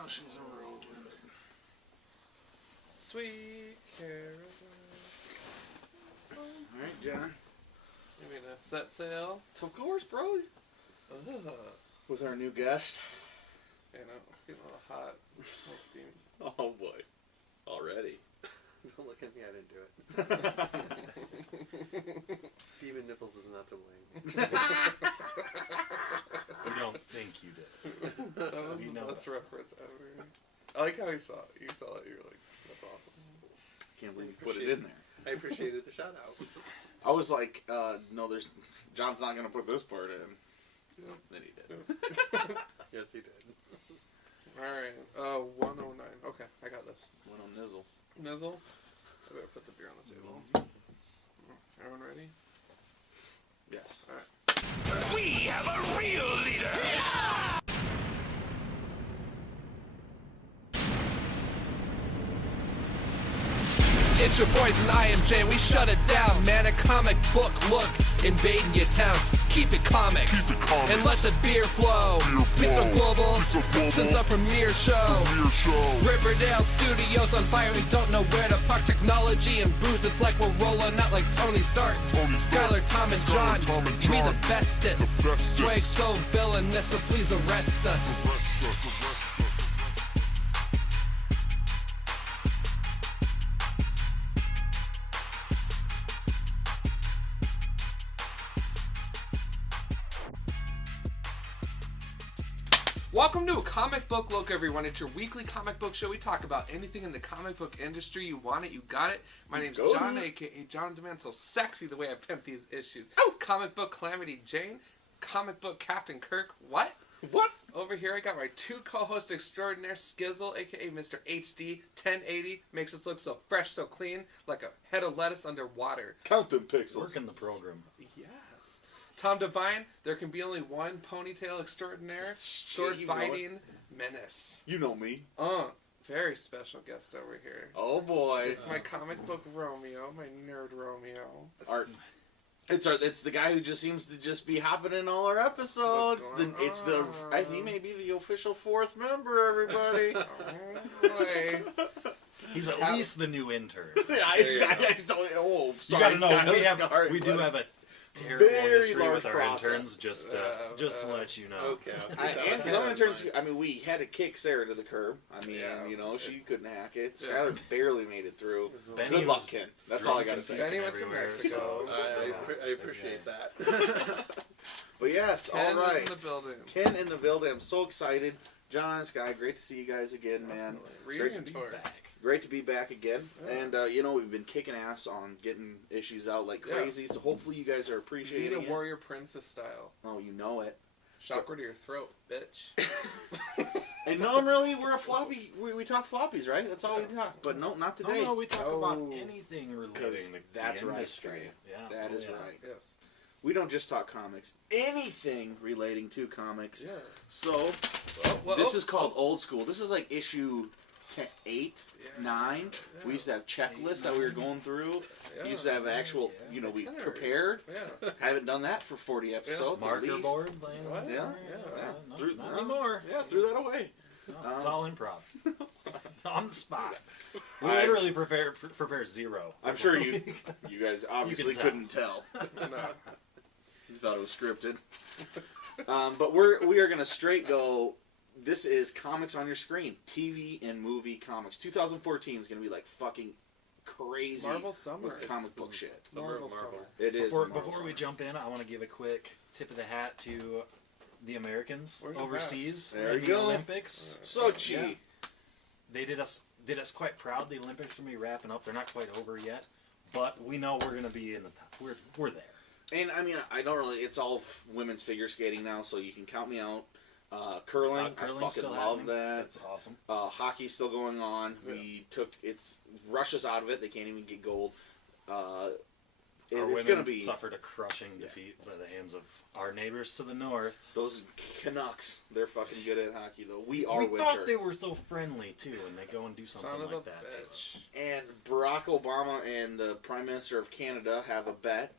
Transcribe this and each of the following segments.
Oh, she's a rolling. Sweet Caroline. Alright, John. You mean a set sail? Of course, bro. Ugh. With our new guest. You know, it's getting a little hot. A little steamy. Oh, boy. Already. Don't look at me, I didn't do it. Even nipples is not to blame. We don't think you did. That was the best reference ever. I like how you saw it. You saw it, you were like, that's awesome. Can't believe you put it in there. I appreciated the shout out. I was like, no, John's not going to put this part in. Yep. Then he did. Yes, he did. Alright, 109. Okay, I got this. Went on Nizzle. Nizzle? I better put the beer on the table. Everyone ready? Yes. Alright. We have a real leader! It's your boys and I am Jay, we shut it down, man. A comic book look invading your town. Keep it comics, and let the beer flow. Be so global, since our premiere show. Riverdale Studios on fire, we don't know where to park. Technology and booze, it's like we're rolling out like Tony Stark. Skylar, Tom, and John, we the bestest. Swag so villainous, so please arrest us. Welcome to a Comic Book Look, everyone. It's your weekly comic book show. We talk about anything in the comic book industry. You want it, you got it. My name's John, a.k.a. John Demand. So sexy the way I pimp these issues. Oh! Comic Book Calamity Jane. Comic Book Captain Kirk. What? What? Over here I got my two co-hosts extraordinaire, Skizzle, a.k.a. Mr. HD 1080. Makes us look so fresh, so clean, like a head of lettuce underwater. Count them pixels. Working the program. Yes. Tom Devine, there can be only one ponytail extraordinaire, sword-fighting menace. You know me. Very special guest over here. Oh boy. It's my comic book Romeo, my nerd Romeo. It's the guy who just seems to just be hopping in all our episodes. He may be the official fourth member, everybody. Oh boy. He's at least the new intern. Yeah, You gotta know, we do have a terrible history with our process. interns, just to let you know. Okay. And some interns, we had to kick Sarah to the curb. She couldn't hack it. Skylar barely made it through. Benny Good luck, Ken. That's all I gotta say. Benny went to Mexico. I appreciate that. But yes, Ken all right. is in the building. Ken in the building. I'm so excited. John, Sky, great to see you guys again, man. Reunion tour. Great to be back again. Yeah. And, we've been kicking ass on getting issues out like crazy, so hopefully you guys are appreciating it. Warrior Princess style. Oh, you know it. Chakra to your throat, bitch. And normally we're a floppy, we talk floppies, right? That's all we talk. But no, not today. No, we talk about anything relating to that's the right, industry. Yeah. That is right. Yes. We don't just talk comics. Anything relating to comics. Yeah. So, this is called Old School. This is like issue 8, 9. Yeah. We used to have checklists that we were going through. Yeah. We used to have actual, we prepared. Yeah. Haven't done that for 40 episodes. Marker at least. Board. Yeah. Not anymore. Yeah, threw that away. No, it's all improv. On the spot. We literally prepare 0. I'm sure you guys obviously couldn't tell. No. You thought it was scripted. But we are going to straight go. This is comics on your screen. TV and movie comics. 2014 is going to be like fucking crazy. Marvel summer. With comic book shit. Marvel. It is. Before we jump in, I want to give a quick tip of the hat to the Americans overseas in the Olympics. Sochi. Yeah. They did us quite proud. The Olympics are going to be wrapping up. They're not quite over yet, but we know we're going to be in the top. We're there. And I don't really. It's all women's figure skating now, so you can count me out. Curling, I fucking love that. That's awesome. Hockey's still going on. Yeah. Russia's out of it. They can't even get gold. It's going to be suffered a crushing defeat by the hands of our neighbors to the north. Those Canucks, they're fucking good at hockey though. We thought they were so friendly too, and they go and do something like that too. And Barack Obama and the Prime Minister of Canada have a bet.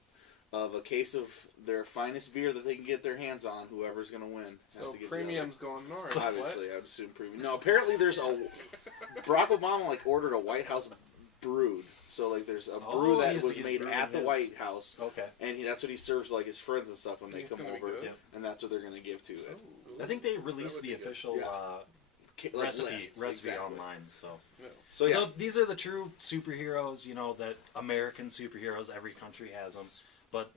of a case of their finest beer that they can get their hands on. Whoever's going to win has So to get premium's going north. the other. Obviously, I'd assume premium. No, apparently there's Barack Obama ordered a White House brewed. So there's a brew that was made at the White House. Okay. And that's what he serves his friends and stuff when they come over. Yep. And that's what they're going to give to it. I think they released the official recipe exactly. online. So yeah, these are the true superheroes. That American superheroes. Every country has them, but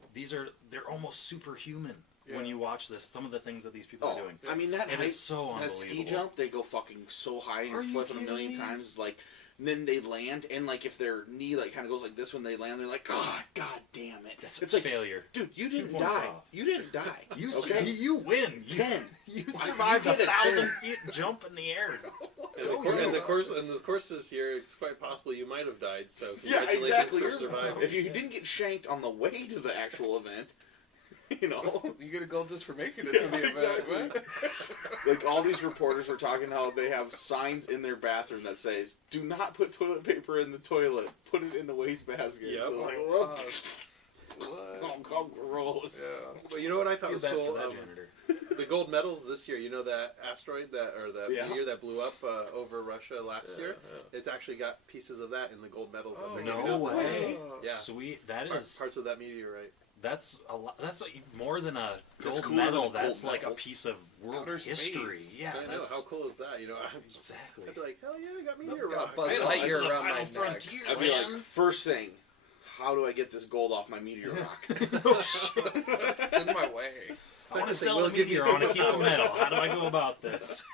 they're almost superhuman when you watch this. Some of the things that these people are doing. I mean, it is so unbelievable. That ski jump, they go fucking so high and flipping a million times, and then they land, and if their knee kind of goes like this when they land, they're like, God damn it! It's like failure, dude. You didn't die. You didn't die. You win. 10. You survived a 1,000 feet jump in the air. And the course this year, it's quite possible you might have died. So yeah, congratulations exactly. for surviving. If you didn't get shanked on the way to the actual event. You get a gold just for making it to the event. Exactly. All these reporters were talking how they have signs in their bathroom that says, "Do not put toilet paper in the toilet. Put it in the wastebasket." Yep. So What? Oh, gross. Yeah. But you know what I thought was cool? For that janitor. The gold medals this year. You know that asteroid that meteor that blew up over Russia last year? Yeah. It's actually got pieces of that in the gold medals. Oh, that they're giving No out. way. Yeah. Sweet. That is Parts of that meteorite. That's a lot. That's more than a That's gold cooler medal. than a That's gold like medal. a piece of world Outer history. space. Yeah, I know. that's How cool is that? exactly. I'd be like, hell yeah, I got meteor Got rock. Buzz Man, Lightyear this is the around my final neck. frontier, I'd be man. like, first thing, how do I get this gold off my meteor rock? Oh, shit. It's in my way. I want to Second sell thing, a we'll give you meteor. I want to keep the superpowers. medal. How do I go about this?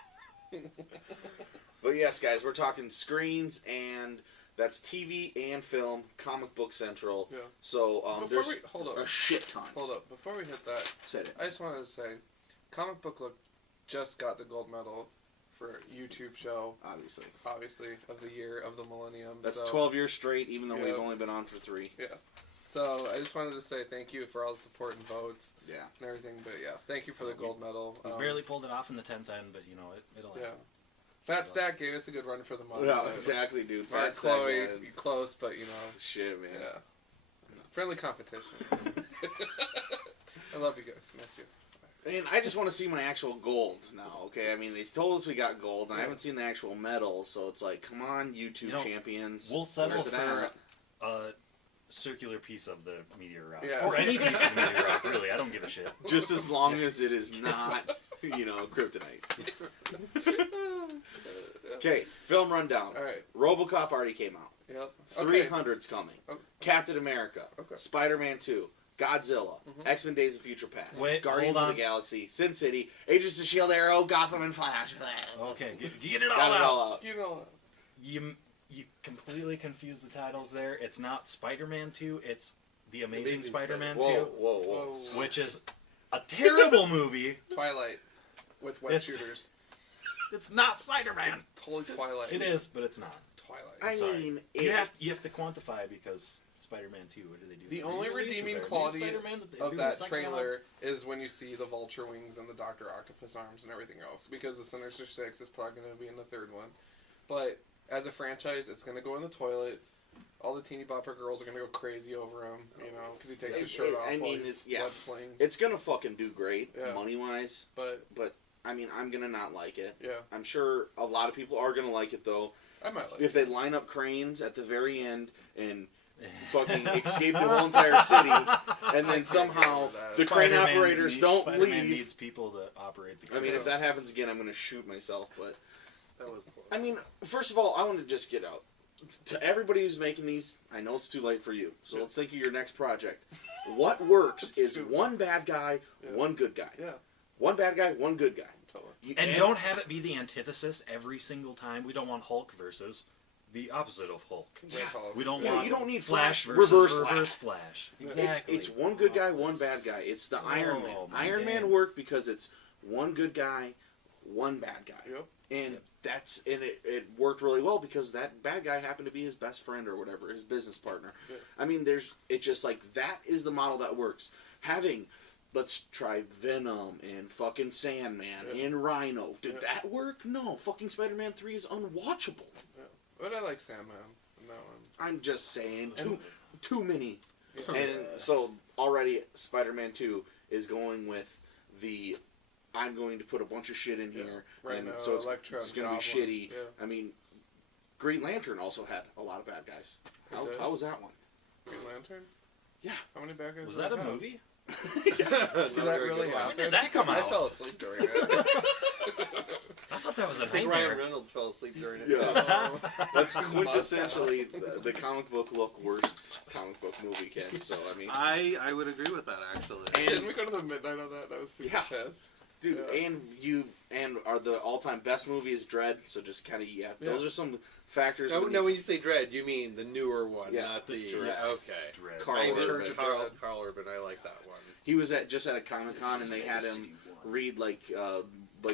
But yes, guys, we're talking screens, and that's TV and film, Comic Book Central. Yeah. So Before there's hold up. a shit ton. Hold up. Before we hit that, Said it. I just wanted to say, Comic Book Look just got the gold medal for YouTube show, Obviously. of the year of the millennium. That's so, 12 years straight, even though Yeah. we've only been on for 3. Yeah. So I just wanted to say thank you for all the support and votes Yeah. and everything. But yeah, thank you for the gold medal. We barely pulled it off in the 10th end, but it'll happen. Yeah. Fat Stack gave us a good run for the month. Yeah, so- exactly, dude. Mark, Fat Stack, Chloe, man. you close, but Shit, man. yeah. Friendly competition. I love you guys. Miss you. And I just want to see my actual gold now, okay? I mean, they told us we got gold, and I haven't seen the actual medal, so it's like, come on, YouTube champions. We'll settle Where's it for at? a circular piece of the meteor rock. Yeah. Or any piece of the meteor rock, really. I don't give a shit. Just as long as it is not, kryptonite. Okay, film rundown. All right. Robocop already came out. Yep. 300's coming. Okay. Captain America. Okay. Spider-Man 2. Godzilla. X-Men Days of Future Past. Wait, Guardians hold of on. the Galaxy. Sin City. Agents of S.H.I.E.L.D. Arrow. Gotham and Flash. Okay, get it all Got it out. all out. You know. You completely confused the titles there. It's not Spider-Man 2, it's The Amazing Spider-Man 2, Whoa. which is a terrible movie. Twilight with wet It's- shooters. It's not Spider-Man. It's totally Twilight. It is, but it's not. Twilight. I Sorry. mean, You have to quantify because Spider-Man 2, what do they do? The only Re-release? redeeming Is there a new quality Spider-Man that they of do that a second one? trailer is when you see the vulture wings and the Dr. Octopus arms and everything else. Because the Sinister Six is probably going to be in the third one. But as a franchise, it's going to go in the toilet. All the teeny bopper girls are going to go crazy over him, because he takes his shirt off while he blood slings. it's gonna fucking do great, Yeah. money-wise. But, I mean, I'm gonna not like it. yeah, I'm sure a lot of people are gonna like it, though. I might like If it. they line up cranes at the very end and fucking escape the whole entire city, and then somehow the crane operators don't Spider-Man leave. needs people to operate the I mean, if cranes. that happens again, I'm gonna shoot myself. But That was I mean, first of all, I want to just get out to everybody who's making these. I know it's too late for you, so let's think of your next project. What works is one bad guy, one good guy. Yeah, One bad guy, one good guy. totally. And don't have it be the antithesis every single time. We don't want Hulk versus the opposite of Hulk. We don't want you don't need Flash Flash, versus reverse Flash. It's one good guy, one bad guy. It's the Iron Man. Iron Man worked because it's one good guy, one bad guy. Yep. And it worked really well because that bad guy happened to be his best friend or whatever, his business partner. Yeah. I mean, it's just like that is the model that works. Let's try Venom and fucking Sandman and Rhino. Did that work? No. Fucking Spider-Man 3 is unwatchable. Yeah. But I like Sandman in that one. I'm just saying, too many. And so already Spider-Man 2 is going with the I'm going to put a bunch of shit in here, right and now, so it's going to be Goblin. shitty. Yeah. I mean, Green Lantern also had a lot of bad guys. How was that one? Green Lantern? Yeah. How many bad guys Was did that it a have? movie? Did that really happen? When did that come I out? fell asleep during it. I thought that was a I think nightmare. Ryan Reynolds fell asleep during it. Yeah. Oh. That's quintessentially the comic book look worst comic book movie, Ken. So, I mean... I would agree with that, actually. Didn't we go to the midnight on that? That was super fast. Dude, Yeah. and are the all-time best movie is Dredd, so just kind of, those are some factors. No, when you say Dredd, you mean the newer one, not the... Dredd. Okay. Dread. Carl Church Urban. of Dredd. Carl Urban, I like that one. He was just at a Comic-Con, and they had him read, like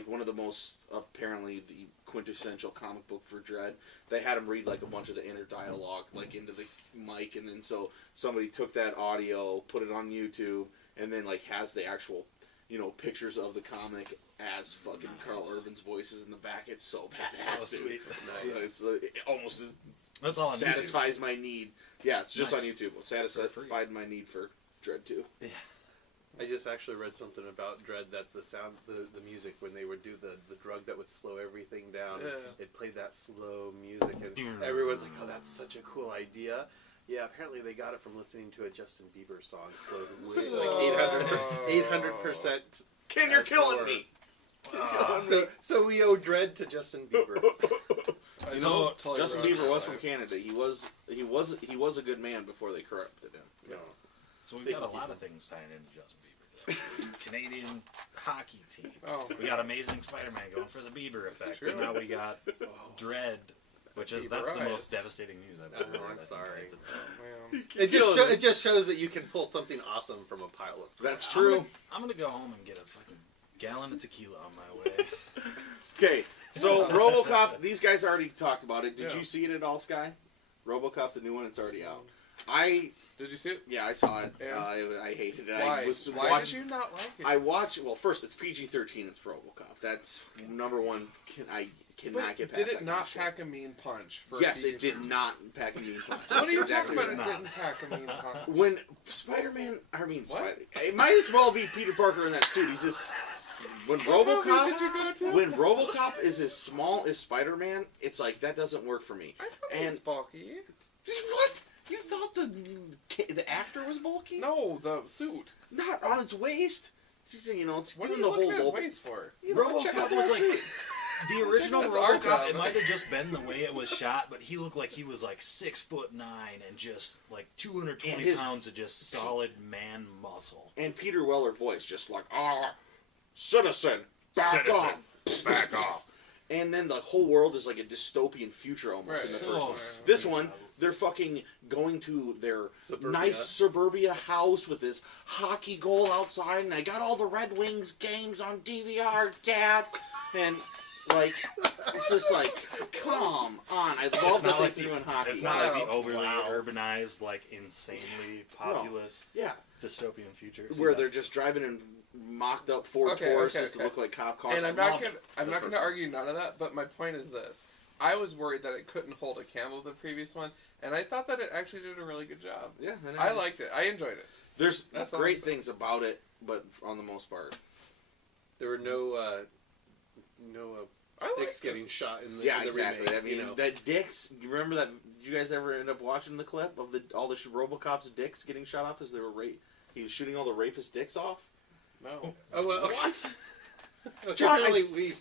one of the most, apparently, the quintessential comic book for Dredd. They had him read, like, a bunch of the inner dialogue, like, into the mic, and then so somebody took that audio, put it on YouTube, and then, like, has the actual... pictures of the comic as fucking Carl Urban's voices in the back. It's so badass, So dude. sweet. Nice. It almost That's all on satisfies my need. Yeah, it's just on Nice. YouTube. It satisfied my need for Dredd 2. Yeah. I just actually read something about Dredd that the sound, the music, when they would do the drug that would slow everything down, it played that slow music, and everyone's like, oh, that's such a cool idea. Yeah, apparently they got it from listening to a Justin Bieber song, slowed way, like 800%. Ken, you're killing me. So we owe Dredd to Justin Bieber. Justin Bieber was from Canada. He was a good man before they corrupted him. No. So we've got a lot of things tying into Justin Bieber. Canadian hockey team. Oh. We got Amazing Spider-Man going for the Bieber effect. true. And now we got Dredd, which is that's the most devastating news I've ever heard. I'm sorry. Man. It just shows that you can pull something awesome from a pile of crap. That's true. I'm gonna go home and get a fucking gallon of tequila on my way. Okay, so Robocop, these guys already talked about it. Did Yeah. you see it at all, Sky? Robocop, the new one, it's already out. Did you see it? Yeah, I saw it. Yeah. I hated it. Why? Why did you not like it? I watched. Well, first it's PG-13. It's Robocop. That's number one. I cannot get past. Did it that not kind of pack a mean punch? For Yes, it did PG-13? not pack a mean punch. What are you Exactly talking about? what It it didn't pack a mean punch. When Spider-Man, What? Spider, it might as well be Peter Parker in that suit. He's just when What movie RoboCop. did you go to? When RoboCop is as small as Spider-Man, it's like that doesn't work for me. I thought it was bulky. What? You thought the actor was bulky? No, the suit. Not on its waist. It's, it's What are giving you the looking whole at his lobe. waist for? Check out RoboCop was that like suit. the original That's our RoboCop. job. It might have just been the way it was shot, but he looked like he was like 6'9" and just like 220 And his- pounds of just solid man muscle. And Peter Weller voice just like, citizen, back off. And then the whole world is like a dystopian future almost in the Right. first one. This one, they're fucking going to their Suburbia. nice suburbia house with this hockey goal outside, and I got all the Red Wings games on DVR, Dad. And like, it's just like, come on. I love that they threw in hockey. It's not like the Wow. overly Wow. urbanized, like insanely populous Yeah, dystopian future. See, where they're that's- just driving in mocked up Ford Okay, Tauruses okay. to look like cop cars. And I I'm not love gonna it. I'm The not first gonna one. argue none of that, but my point is this. I was worried that it couldn't hold a candle to the previous one, and I thought that it actually did a really good job. Yeah, and I liked it. I enjoyed it. There's That's all great I'm saying. things about it, but on the most part, There were no I liked dicks it. getting shot in the, yeah, in the exactly. remake. I mean, that dicks. You remember that? Did you guys ever end up watching the clip of all the RoboCop's dicks getting shot off as they were He was shooting all the rapist dicks off. No. Oh, well, What? John, John, we've seen.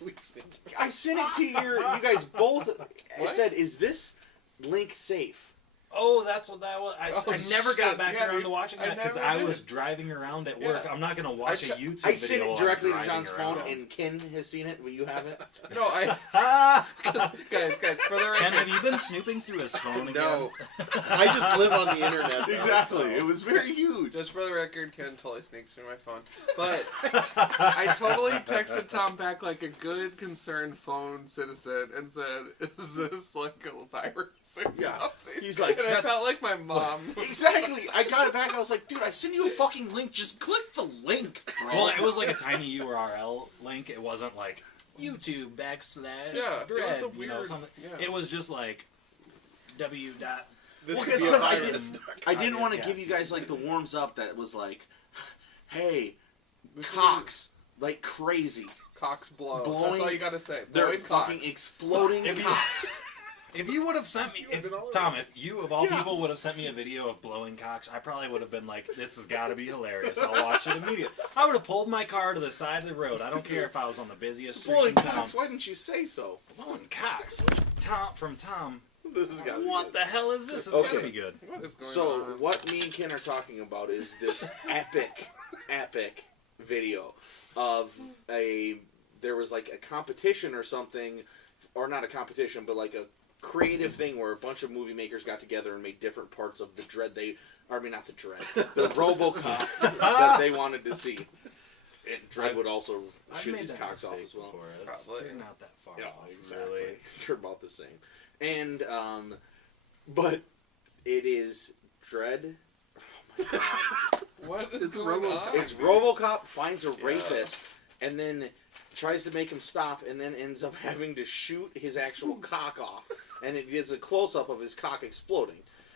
I sent it to you guys both. I What? said, "Is this link safe?" Oh, that's what that was. I never shit. got back Yeah, around dude. to watching I that because never I did. was driving around at work. Yeah. I'm not going to watch a YouTube I video. sent it while directly I'm to John's driving phone, around. and Ken has seen it, but you haven't. No, guys, for the Ken, record, have you been snooping through his phone again? No, I just live on the internet. Though, Exactly. so. It was very huge. just for the record, Ken totally sneaks through my phone. But I totally texted Tom back like a good, concerned phone citizen and said, "Is this like a virus or Yeah. something?" He's like, and I felt like my mom. Exactly. I got it back and I was like, dude, I sent you a fucking link. Just click the link, bro. Well, it was like a tiny URL link. It wasn't like YouTube / Yeah, it was Dread, a weird. something. Yeah. It was just like w. This Well, could be a because virus. I didn't want to give you guys like the warms up that was like, hey, cocks like crazy. Cocks blow. Blowing, That's all you gotta say. They're Blowing fucking cocks. exploding cocks. If you would have sent me, Tom, if you of all people would have sent me a video of blowing cocks, I probably would have been like, "This has got to be hilarious. I'll watch it immediately." I would have pulled my car to the side of the road. I don't care if I was on the busiest street Blowing in town. cocks? Why didn't you say so? Blowing cocks. Tom. This has got. What the hell is this? It's Okay. gotta be good. What is going So on? what me and Ken are talking about is this epic video of there was like a competition or something, or not a competition, but like a creative thing where a bunch of movie makers got together and made different parts of the the Robocop that they wanted to see. And Dredd would also shoot his cocks off as well. Probably. They're not that far Yeah, off, exactly. really. They're about the same. And but it is Dredd. Oh my god! What is It's going Robocop. on? It's Robocop finds a rapist and then tries to make him stop, and then ends up having to shoot his actual cock off, and it gives a close up of his cock exploding.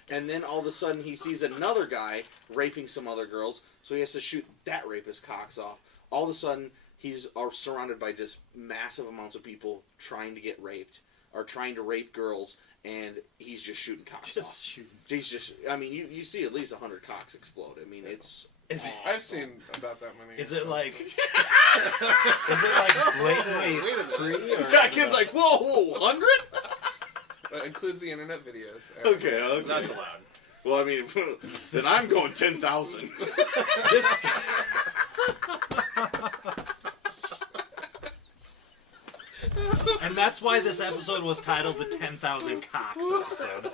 And then all of a sudden he sees another guy raping some other girls, so he has to shoot that rapist cocks off. All of a sudden he's surrounded by just massive amounts of people trying to get raped or trying to rape girls, and he's just shooting cocks off. He's just, I mean, you see at least 100 cocks explode. I mean, it's awesome. I've seen about that many. Is it like? Is it like blatantly free? Or Yeah, kid's like, whoa, 100? That includes the internet videos. Okay. That's allowed. Well, I mean, then I'm going 10,000. This, and that's why this episode was titled the 10,000 Cocks episode.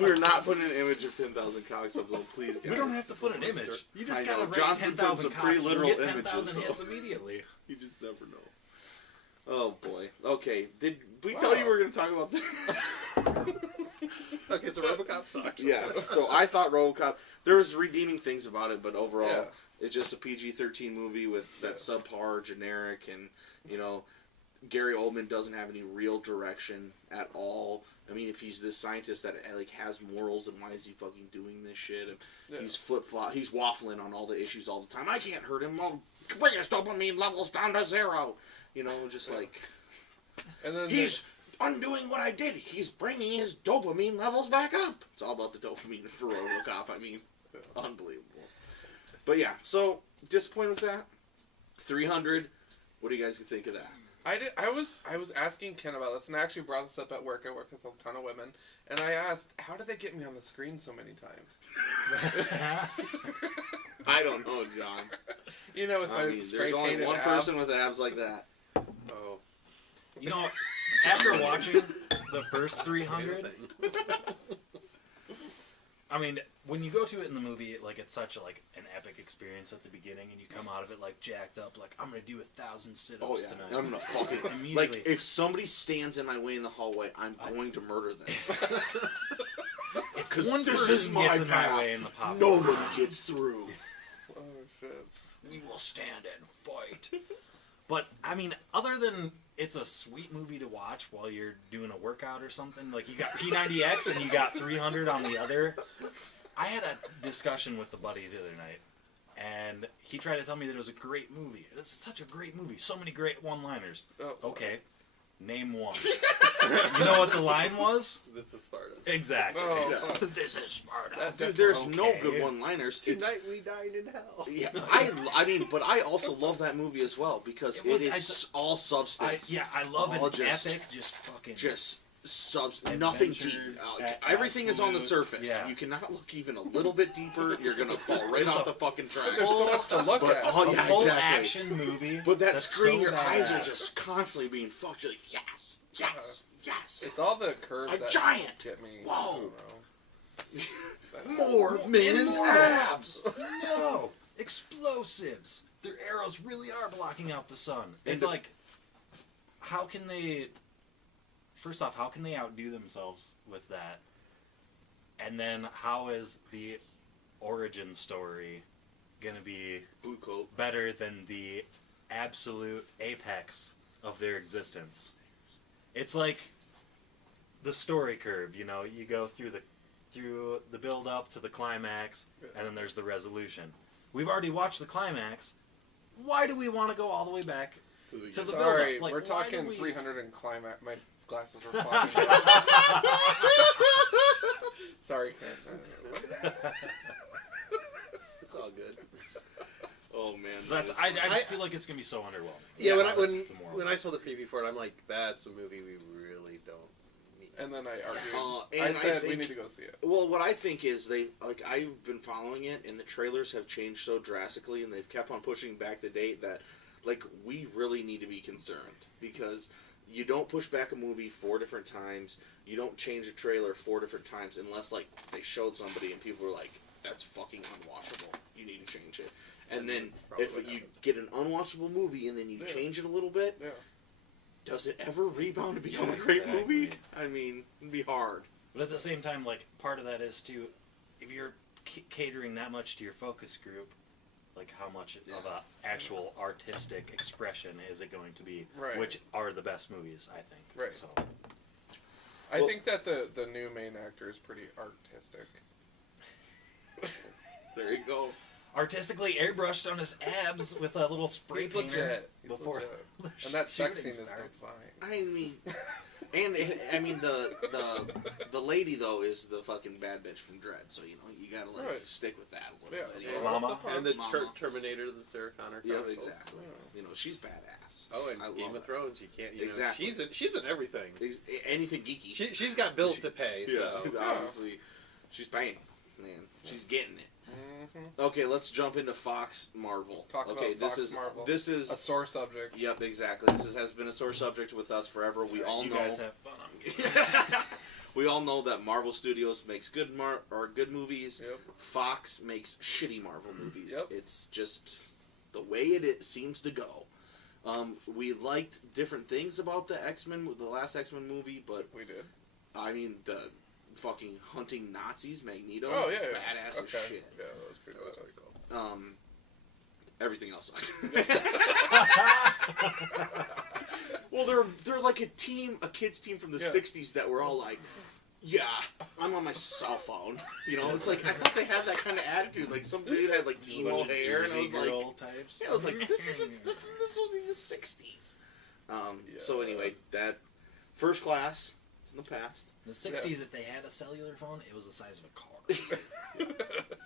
We're not putting an image of 10,000 cocks up, though, please. We don't have to put an image. You just I gotta know. rate John's been 10,000 putting some cocks. pretty We'll literal get 10,000 images, hits so. immediately. You just never know. Oh, boy. Okay, did we tell you we were going to talk about this? Okay, so Robocop sucks. Yeah, so I thought Robocop, there was redeeming things about it, but overall, Yeah. it's just a PG-13 movie with that subpar, generic, and, you know, Gary Oldman doesn't have any real direction at all. I mean, if he's this scientist that like has morals, then why is he fucking doing this shit? And he's flip-flop, he's waffling on all the issues all the time. I can't hurt him. I'll bring his dopamine levels down to 0. You know, just like, And then he's undoing what I did. He's bringing his dopamine levels back up. It's all about the dopamine for Robocop. I mean, unbelievable. But yeah, so disappointed with that. 300. What do you guys think of that? I was asking Ken about this, and I actually brought this up at work. I work with a ton of women, and I asked, how did they get me on the screen so many times? I don't know, John. You know, with my I mean, spray there's only painted one abs. person with abs like that. Oh. You know, after watching the first 300, I mean, when you go to it in the movie, like it's such like an epic experience at the beginning, and you come out of it like jacked up, like I'm gonna do 1,000 sit-ups Oh yeah, tonight. I'm gonna fucking Immediately. like if somebody stands in my way in the hallway, I'm going to murder them. Because One this person is my gets in path. my way in the pop. Nobody gets through. Oh shit! We will stand and fight. But I mean, other than it's a sweet movie to watch while you're doing a workout or something, like you got P90X and you got 300 on the other. I had a discussion with a buddy the other night, and he tried to tell me that it was a great movie. It's such a great movie. So many great one-liners. Oh, Okay, name one. You know what the line was? This is Sparta. Exactly. Oh, Yeah. fuck. This is Sparta. That- Dude, there's Okay. no good one-liners. It's, Tonight we dine in hell. yeah, I mean, but I also love that movie as well because It was- it is all substance. I love All an just- epic, just fucking... Just nothing deep. Everything is on the surface. Yeah. You cannot look even a little bit deeper. You're gonna fall right off the fucking track. There's so much to look But at. oh a yeah, whole exactly. action movie. But that that's screen, so your eyes are badass. just constantly being fucked. You're like, yes, yes, yes. It's all the curves A that giant. get me. Whoa. I don't know. More men's abs. No! Explosives! Their arrows really are blocking out the sun. It's And- like, how can they... First off, how can they outdo themselves with that? And then how is the origin story gonna be Blue coat. better than the absolute apex of their existence? It's like the story curve. You know, you go through the build up to the climax, and then there's the resolution. We've already watched the climax. Why do we want to go all the way back to the build up? Sorry, Like, we're talking 300 and climax. My glasses were flopping. Sorry, Karen. It's all good. Oh man, I just feel like it's gonna be so underwhelming. Yeah, when I saw the preview for it, I'm like, that's a movie we really don't need. And then I argued. And I said think, we need to go see it. Well, what I think is I've been following it, and the trailers have changed so drastically, and they've kept on pushing back the date that, like, we really need to be concerned because you don't push back a movie 4 different times. You don't change a trailer 4 different times unless, like, they showed somebody and people were like, that's fucking unwatchable. You need to change it. And then if you get an unwatchable movie and then you change it a little bit, does it ever rebound to become a great movie? I mean, it'd be hard. But at the same time, like, part of that is to, if you're catering that much to your focus group, like, how much of an actual artistic expression is it going to be? Right. Which are the best movies, I think. Right. So. I think that the new main actor is pretty artistic. There you go. Artistically airbrushed on his abs with a little spray He's painter legit. before And that sex scene is starts. fine. I mean, the lady though is the fucking bad bitch from Dredd, so you know you gotta stick with that a little bit. You know? Mama. And the Mama. Terminator, the Sarah Connor. Yeah, Chronicles. exactly. You know, she's badass. Oh, and I Game love of it. Thrones, you can't. You Exactly. know, she's in everything. Anything geeky. She's got bills to pay. So Obviously, she's paying. Man, she's getting it. Mm-hmm. Okay, let's jump into Fox Marvel. Let's talk okay, about Fox this is Marvel. this is a sore subject. Yep, exactly. This has been a sore subject with us forever. We all You know. guys have fun. We all know that Marvel Studios makes good movies. Yep. Fox makes shitty Marvel movies. Yep. It's just the way it seems to go. We liked different things about the last X-Men movie, but We did. I mean the fucking hunting Nazis, Magneto, Oh yeah, badass as shit. Yeah, that was pretty Cool. Everything else sucked. Well, they're like a kids team from the '60s that were all like, yeah, I'm on my cell phone. You know, it's like I thought they had that kind of attitude. Like some dude had like emo hair, and I was like, types. yeah, I was like, this was in the '60s. So anyway, that First Class. It's in the past. In the 60s, if they had a cellular phone, it was the size of a car.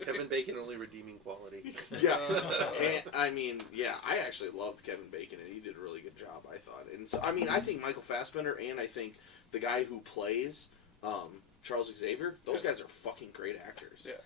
Kevin Bacon only redeeming quality. Yeah, and, I mean, yeah, I actually loved Kevin Bacon, and he did a really good job, I thought. And so, I mean, I think Michael Fassbender and I think the guy who plays Charles Xavier, those guys are fucking great actors. Yeah.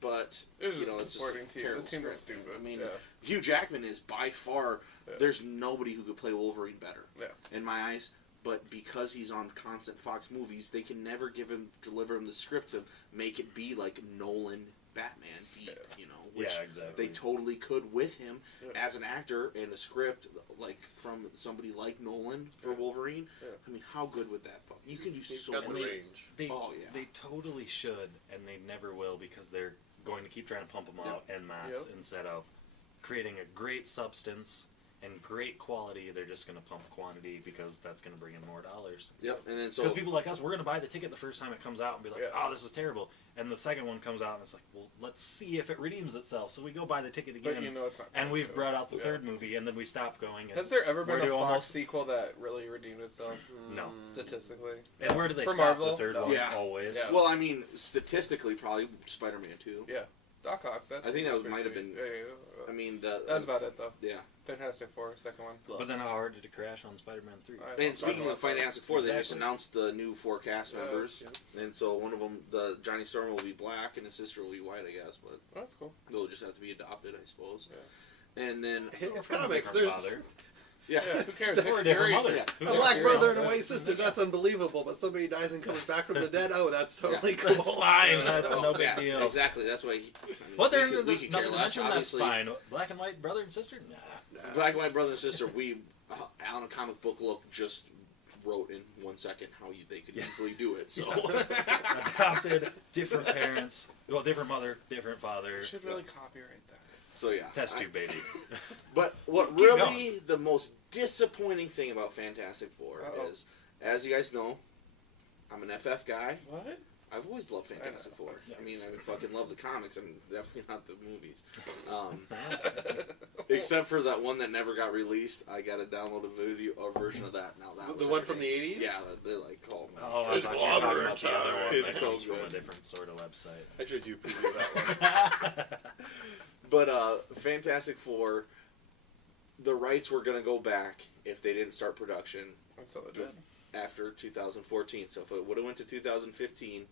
But It was you know, just it's supporting just a team. terrible The team was script. stupid. I mean, yeah. Hugh Jackman is by far. Yeah. There's nobody who could play Wolverine better. Yeah. In my eyes. But because he's on constant Fox movies, they can never deliver him the script to make it be like Nolan Batman beat, you know. Which exactly. they totally could with him as an actor and a script like from somebody like Nolan for Wolverine. Yeah. I mean, how good would that be? You can do He's so got the much. range. They totally should, and they never will because they're going to keep trying to pump them out en masse instead of creating a great substance and great quality. They're just going to pump quantity because that's going to bring in more dollars. Yep, and then because people like us, we're going to buy the ticket the first time it comes out and be like, oh, this is terrible. And the second one comes out and it's like, well, let's see if it redeems itself. So we go buy the ticket again. But you know it's not. And we've brought out the third movie, and then we stop going. Has there ever been a Fox almost sequel that really redeemed itself? No. Statistically. And where do they For stop Marvel? the third one? Yeah. Always. Yeah. Well, I mean, statistically, probably Spider-Man 2. Yeah. Doc Ock. I think that pretty might have sweet. been. Yeah. I mean, That's about it, though. Yeah. Fantastic Four, second one. But then how hard did it crash on Spider-Man 3? And speaking of Fantastic Four, they just Exactly. announced the new 4 cast members, and so one of them, the Johnny Storm, will be black, and his sister will be white, I guess. But that's cool. They'll just have to be adopted, I suppose. Yeah. And then It's comics. There's yeah, who cares? Or a different mother. Yeah. a black brother and a white sister. That's unbelievable. But somebody dies and comes back from the dead. Oh, that's totally cool. That's fine. That's no big deal. Exactly. That's why. Well, they're we could care less. that's Obviously, fine. Black and white brother and sister? Nah. black and white brother and sister. We on a comic book look just wrote in 1 second how they could easily do it. So Adopted, different parents. Well, different mother, different father. You should really copyright that. So yeah, Test tube baby. But what Keep really going. the most disappointing thing about Fantastic Four is, as you guys know, I'm an FF guy. What? I've always loved Fantastic Four. I mean, I fucking love the comics. I'm definitely not the movies. Except for that one that never got released. I got to download a version of that. Now that was the one from the 80s? Yeah, they're like, oh man. Oh, I thought you were talking about the other one. It's so From good. a different sort of website. I should do preview that one. But Fantastic Four, the rights were going to go back if they didn't start production. That's all it did. After 2014. So if it would have went to 2015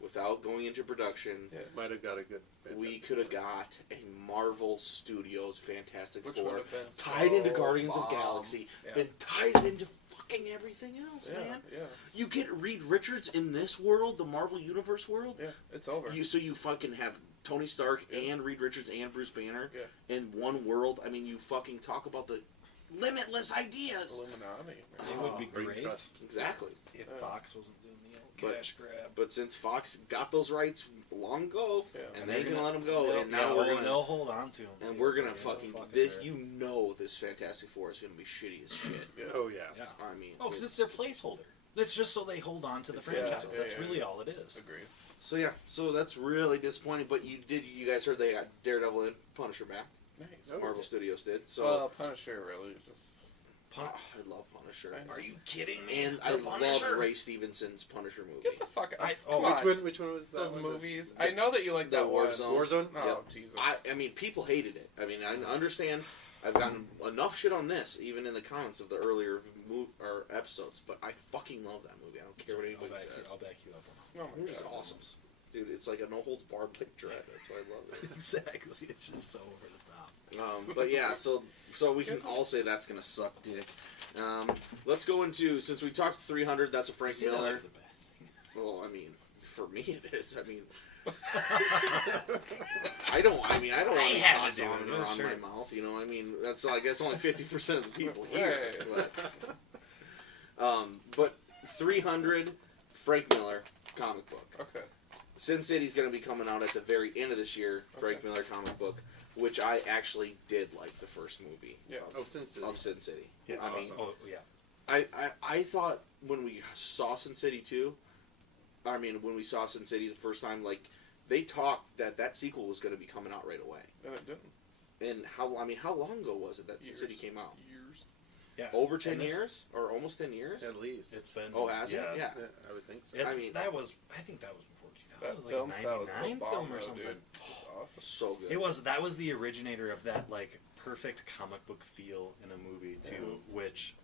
without going into production, might have got a good. we could have got a Marvel Studios Fantastic Which Four would have been tied so into Guardians of bomb. Galaxy, Yeah. then ties into fucking everything else, man. Yeah. You get Reed Richards in this world, the Marvel Universe world. Yeah, it's over. So you fucking have Tony Stark and Reed Richards and Bruce Banner in one world. I mean, you fucking talk about the limitless ideas. Illuminati. It would be great Exactly. if Fox wasn't doing the old cash grab. But since Fox got those rights long ago, and they can let them go, They'll- and now we're gonna they'll hold on to them. and we're gonna fucking this. You know, this Fantastic Four is gonna be shitty as shit. Oh yeah. I mean, because it's their placeholder. It's just so they hold on to the franchise. That's really all it is. Agreed. So that's really disappointing. But you guys heard they got Daredevil and Punisher back. Nice. Marvel Studios did. So Well, Punisher really just. I love Punisher. Are you kidding me? And I love Ray Stevenson's Punisher movie. Get the fuck out. Which one was that? Those movies. I know that you like that Warzone. Warzone? Oh, Jesus. I mean, people hated it. I mean, I understand. I've gotten enough shit on this, even in the comments of the earlier or episodes. But I fucking love that movie. I don't care what anybody says. I'll back you up on Oh my It's God. awesome, dude. It's like a no holds barred like Dread. That's why I love it. it. Exactly. It's just so over the top. But yeah, so we can all say that's gonna suck dick. Let's go into, since we talked 300. That's a Frank Miller. Well, I mean, for me it is. I mean, I don't want to toss on or on my mouth. You know, I mean, that's I guess only 50% of the people here. But 300, Frank Miller comic book. Okay. Sin City's going to be coming out at the very end of this year. Frank Miller comic book, which I actually did like the first movie. Yeah. Of Sin City. Yeah, I mean, oh yeah. I thought when we saw Sin City 2, I mean, when we saw Sin City the first time, like, they talked that sequel was going to be coming out right away. And it didn't. And how long ago was it that Sin City came out? Years. Yeah. Over 10 years? Or almost 10 years? At least. It's been. Oh, has it? Yeah. I would think so. I mean, think that was before 2000. That Like film style was 99 so bomb, film or though, something. dude. It was awesome. So good. That was the originator of that like perfect comic book feel in a movie too, which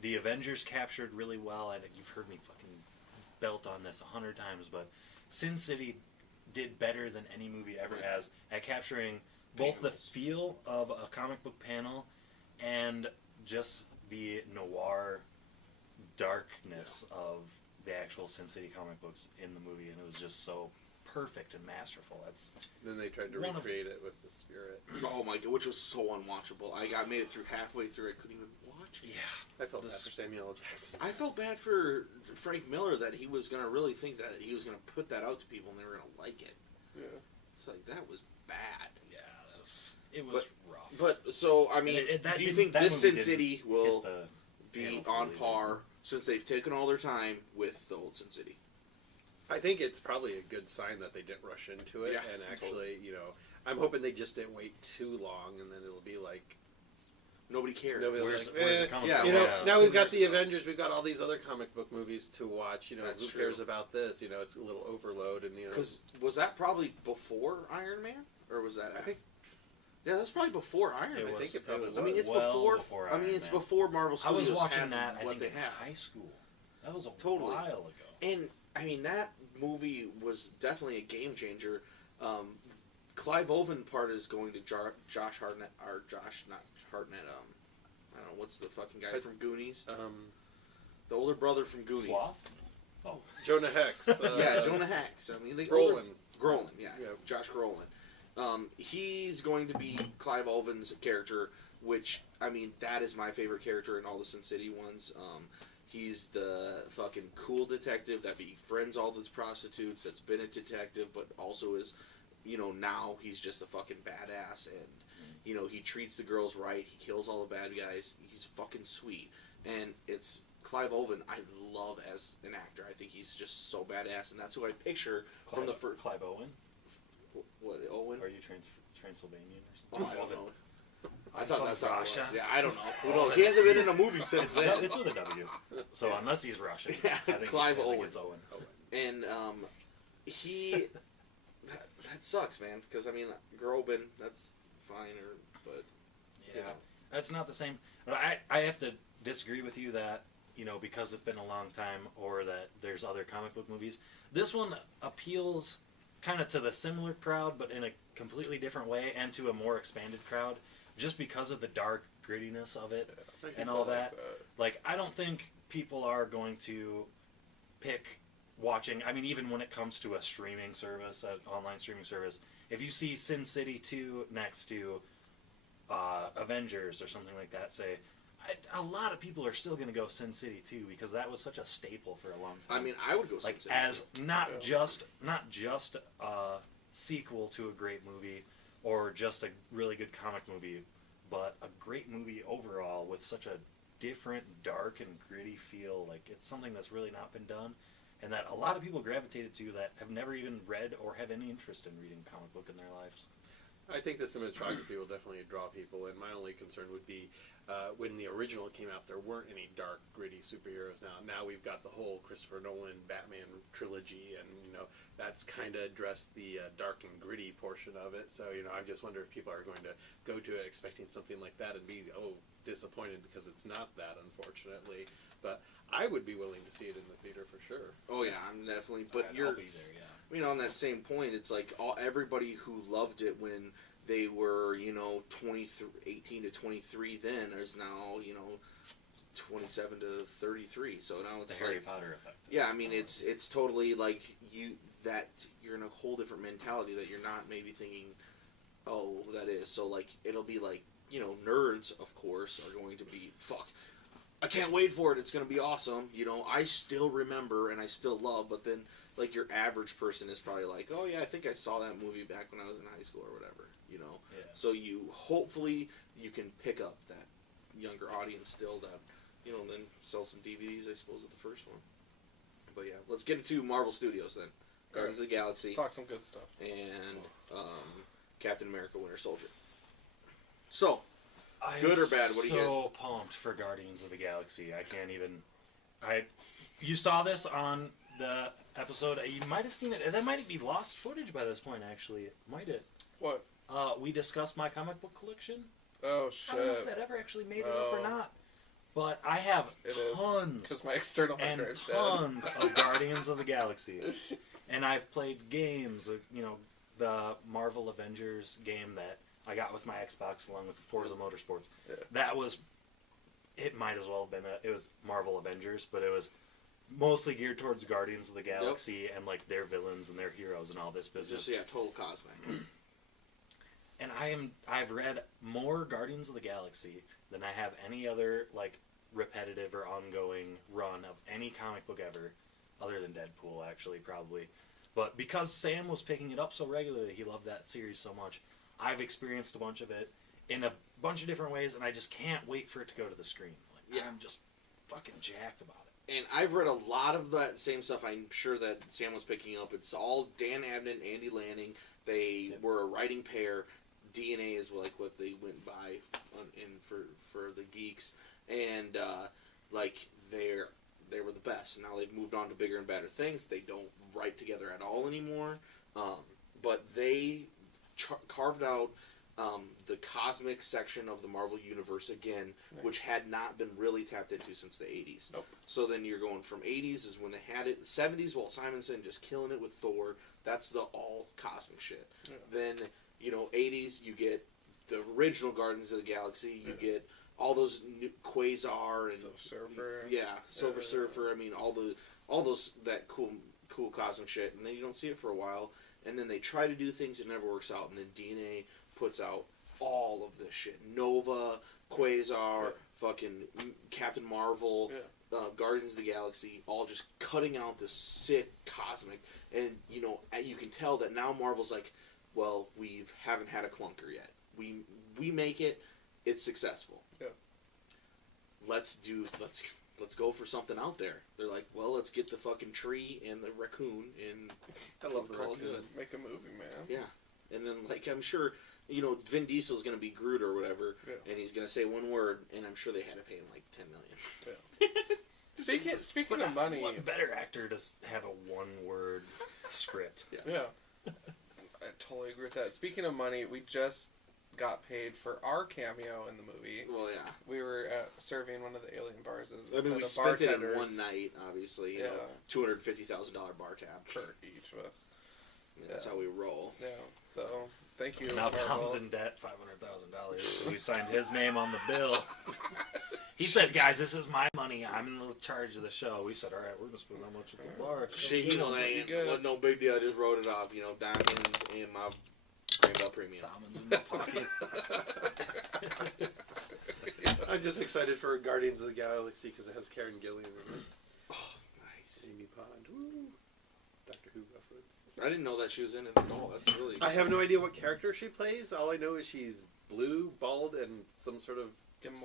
the Avengers captured really well. You've heard me fucking belt on this 100 times, but Sin City did better than any movie ever has at capturing both the feel of a comic book panel and just the noir darkness of the actual Sin City comic books in the movie, and it was just so perfect and masterful. Then they tried to recreate it with the spirit. Oh my god, which was so unwatchable. I made it through halfway through. I couldn't even watch it. Yeah, I felt bad for Samuel L. Jackson. I felt bad for Frank Miller that he was gonna really think that he was gonna put that out to people and they were gonna like it. Yeah. It's like that was bad. Yeah, it was rough. But so I mean, do you think this Sin City will be on par since they've taken all their time with the old Sin City? I think it's probably a good sign that they didn't rush into it, and actually, you know, I'm hoping they just didn't wait too long, and then it'll be like nobody cares. Where's the comic book? You know, now we've got the Avengers, we've got all these other comic book movies to watch. You know, That's who true. cares about this? You know, it's a little overload, and you know, Because was that probably before Iron Man, or was that? I think. Yeah, that's probably before Iron Man. I think it probably was. I mean, it's well before. I mean, Iron it's Man. before Marvel I Studios was watching had that. I what think they in have. high school. That was a Totally. while ago. And I mean, that movie was definitely a game changer. Clive Owen part is going to Josh Hartnett, or Josh, not Hartnett. I don't know what's the fucking guy from Goonies. The older brother from Goonies. Sloth? Oh, Jonah Hex. Yeah, Jonah Hex. I mean, Brolin. Brolin, yeah, Josh Brolin. He's going to be Clive Owen's character, which, I mean, that is my favorite character in all the Sin City ones. He's the fucking cool detective that befriends all those prostitutes, that's been a detective, but also is, you know, now he's just a fucking badass, and, you know, he treats the girls right, he kills all the bad guys, he's fucking sweet. And it's Clive Owen, I love as an actor. I think he's just so badass, and that's who I picture from the first. Clive Owen? What, Owen? Are you Transylvanian or something? Oh, I don't know. I thought that's how it Russia. was. Yeah, I don't know. Who knows? He hasn't been in a movie since then. It's with a W. So unless he's Russian, Yeah, I think Clive I think Owen. it's Owen. And he, that sucks, man. Because I mean, Groban, that's fine, but Yeah, you know. that's not the same. But I have to disagree with you that, you know, because it's been a long time, or that there's other comic book movies. This one appeals kind of to the similar crowd, but in a completely different way, and to a more expanded crowd, just because of the dark grittiness of it and all that. Like, I don't think people are going to pick watching. I mean, even when it comes to a streaming service, an online streaming service, if you see Sin City 2 next to Avengers or something like that, say, a lot of people are still going to go Sin City 2 because that was such a staple for a long time. I mean, I would go Sin like City. as not just a sequel to a great movie or just a really good comic movie, but a great movie overall with such a different, dark and gritty feel. Like, it's something that's really not been done, and that a lot of people gravitated to that have never even read or have any interest in reading a comic book in their lives. I think the cinematography will definitely draw people, and my only concern would be when the original came out, there weren't any dark, gritty superheroes. Now we've got the whole Christopher Nolan Batman trilogy, and you know that's kind of addressed the dark and gritty portion of it. So you know, I just wonder if people are going to go to it expecting something like that and be disappointed because it's not that, unfortunately. But I would be willing to see it in the theater for sure. Oh yeah, I'm definitely. But I'll be there, yeah. I mean, on that same point, it's like everybody who loved it when they were, you know, 18 to 23 then is now, you know, 27 to 33. So now it's the Harry Potter effect. Yeah, I mean, it's totally like you're in a whole different mentality that you're not maybe thinking, oh, that is. So like it'll be like, you know, nerds of course are going to be I can't wait for it. It's going to be awesome. You know, I still remember and I still love, but then like your average person is probably like, oh yeah, I think I saw that movie back when I was in high school or whatever, you know. Yeah. So hopefully you can pick up that younger audience still that, you know, then sell some DVDs, I suppose, of the first one. But yeah, let's get into Marvel Studios then. Guardians of the Galaxy. Talk some good stuff. And Captain America Winter Soldier. So, good or bad? What do you guys? So pumped for Guardians of the Galaxy. I can't even. You saw this on the episode. You might have seen it. That might be lost footage by this point. Actually, might it? What? We discussed my comic book collection. Oh shit! I don't know if that ever actually made it up or not. But I have tons because my external hard and drive's tons of Guardians of the Galaxy, and I've played games. You know, the Marvel Avengers game that I got with my Xbox along with Forza Motorsports. Yeah. That was. It might as well have been it was Marvel Avengers, but it was mostly geared towards Guardians of the Galaxy and like their villains and their heroes and all this business. Just total cosmic. And I've read more Guardians of the Galaxy than I have any other like repetitive or ongoing run of any comic book ever, other than Deadpool actually probably. But because Sam was picking it up so regularly, he loved that series so much. I've experienced a bunch of it in a bunch of different ways, and I just can't wait for it to go to the screen. Like, I'm just fucking jacked about it. And I've read a lot of that same stuff. I'm sure that Sam was picking up. It's all Dan Abnett, Andy Lanning. They were a writing pair. DNA is like what they went by for the geeks, and like they were the best. Now they've moved on to bigger and better things. They don't write together at all anymore, but they carved out the cosmic section of the Marvel Universe again, which had not been really tapped into since the 80s. Nope. So then you're going from 80s is when they had it, 70s, Walt Simonson just killing it with Thor. That's the all cosmic shit. Yeah. Then, you know, 80s, you get the original Guardians of the Galaxy. You get all those new Quasar and Silver Surfer. Yeah, Silver Surfer. I mean, all those that cool cosmic shit. And then you don't see it for a while. And then they try to do things, it never works out. And then DNA puts out all of this shit. Nova, Quasar, fucking Captain Marvel, Guardians of the Galaxy, all just cutting out this sick cosmic. And, you know, you can tell that now Marvel's like, well, we haven't had a clunker yet. We make it, it's successful. Yeah. Let's let's go for something out there. They're like, well, let's get the fucking tree and the raccoon and I love the call it raccoon. good. Make a movie, man. Yeah, and then like I'm sure Vin Diesel's gonna be Groot or whatever, and he's gonna say one word, and I'm sure they had to pay him like $10 million. Yeah. Speaking of money, what better actor does have a one-word script? Yeah. I totally agree with that. Speaking of money, we just got paid for our cameo in the movie. Well, yeah. We were serving one of the alien bars as I mean, we spent it in one night, obviously. You know, $250,000 bar tab. For each of us. That's how we roll. Yeah. So, thank you. Now Tom's in debt $500,000. We signed his name on the bill. He said, guys, this is my money. I'm in charge of the show. We said, all right, we're going to spend how much at the bar. Shit, he was saying, well, no big deal. I just wrote it off. Diamonds in my Rainbow Premium. Diamonds in my pocket. I'm just excited for Guardians of the Galaxy because it has Karen Gillan in it. Oh, nice. Amy Pond. Woo. Doctor Who reference. I didn't know that she was in it at all. That's really... I have no idea what character she plays. All I know is she's blue, bald, and some sort of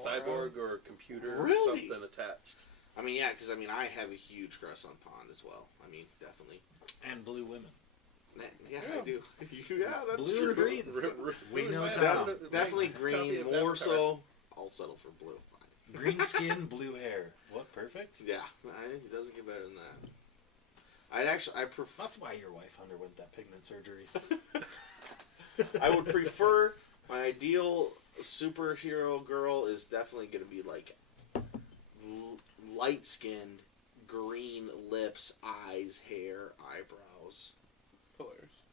cyborg or computer or something attached. I mean, yeah, because I have a huge crush on Pond as well. I mean, definitely. And blue women. Yeah, I do. Yeah, that's blue true. And green. We know Definitely green, more so. I'll settle for blue. Green skin, blue hair. What, perfect? Yeah, it doesn't get better than that. I prefer... That's why your wife underwent that pigment surgery. I would prefer... My ideal superhero girl is definitely going to be like light-skinned, green lips, eyes, hair, eyebrows. Polaris.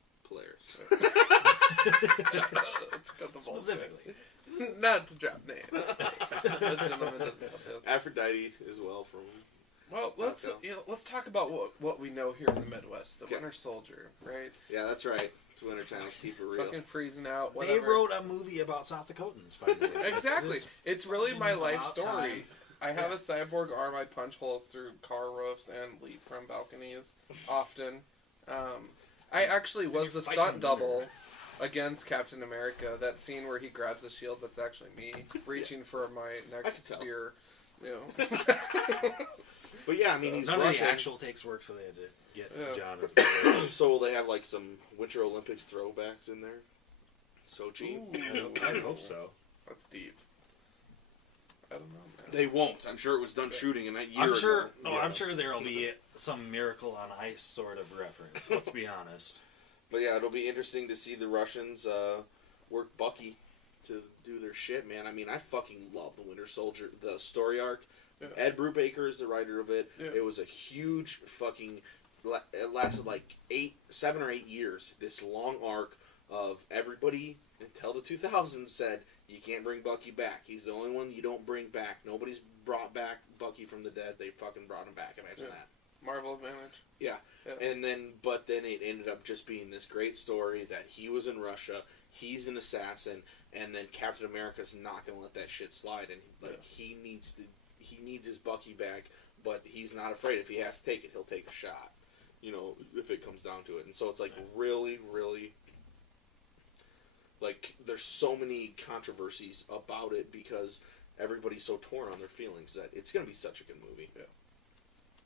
Specifically. Not to drop names. The gentleman doesn't have to. Aphrodite as well from... Well, let's talk about what we know here in the Midwest. The Winter Soldier, right? Yeah, that's right. It's wintertime. Let's keep it real. Fucking freezing out. Whatever. They wrote a movie about South Dakotans, by the way. Exactly. It's really my life story. I have a cyborg arm. I punch holes through car roofs and leap from balconies often. I actually was the stunt double against Captain America. That scene where he grabs the shield, that's actually me reaching for my next spear. But yeah, I mean, he's None Russian. of the actual takes work, so they had to get John. So will they have like some Winter Olympics throwbacks in there? Sochi? I hope so. That's deep. I don't know, man. They won't. I'm sure it was done shooting a year ago. I'm sure there'll be some Miracle on Ice sort of reference. Let's be honest. But yeah, it'll be interesting to see the Russians work Bucky to do their shit, man. I mean, I fucking love the Winter Soldier, the story arc. Yeah. Ed Brubaker is the writer of it. Yeah. It was a huge fucking... It lasted like 7 or 8 years. This long arc of everybody until the 2000s said, you can't bring Bucky back. He's the only one you don't bring back. Nobody's brought back Bucky from the dead. They fucking brought him back. Imagine that. Marvel advantage. Yeah. And then, but then it ended up just being this great story that he was in Russia, he's an assassin, and then Captain America's not going to let that shit slide, and he needs his Bucky back, but he's not afraid. If he has to take it, he'll take a shot. If it comes down to it. And so it's like really, really, like there's so many controversies about it because everybody's so torn on their feelings that it's going to be such a good movie. Yeah.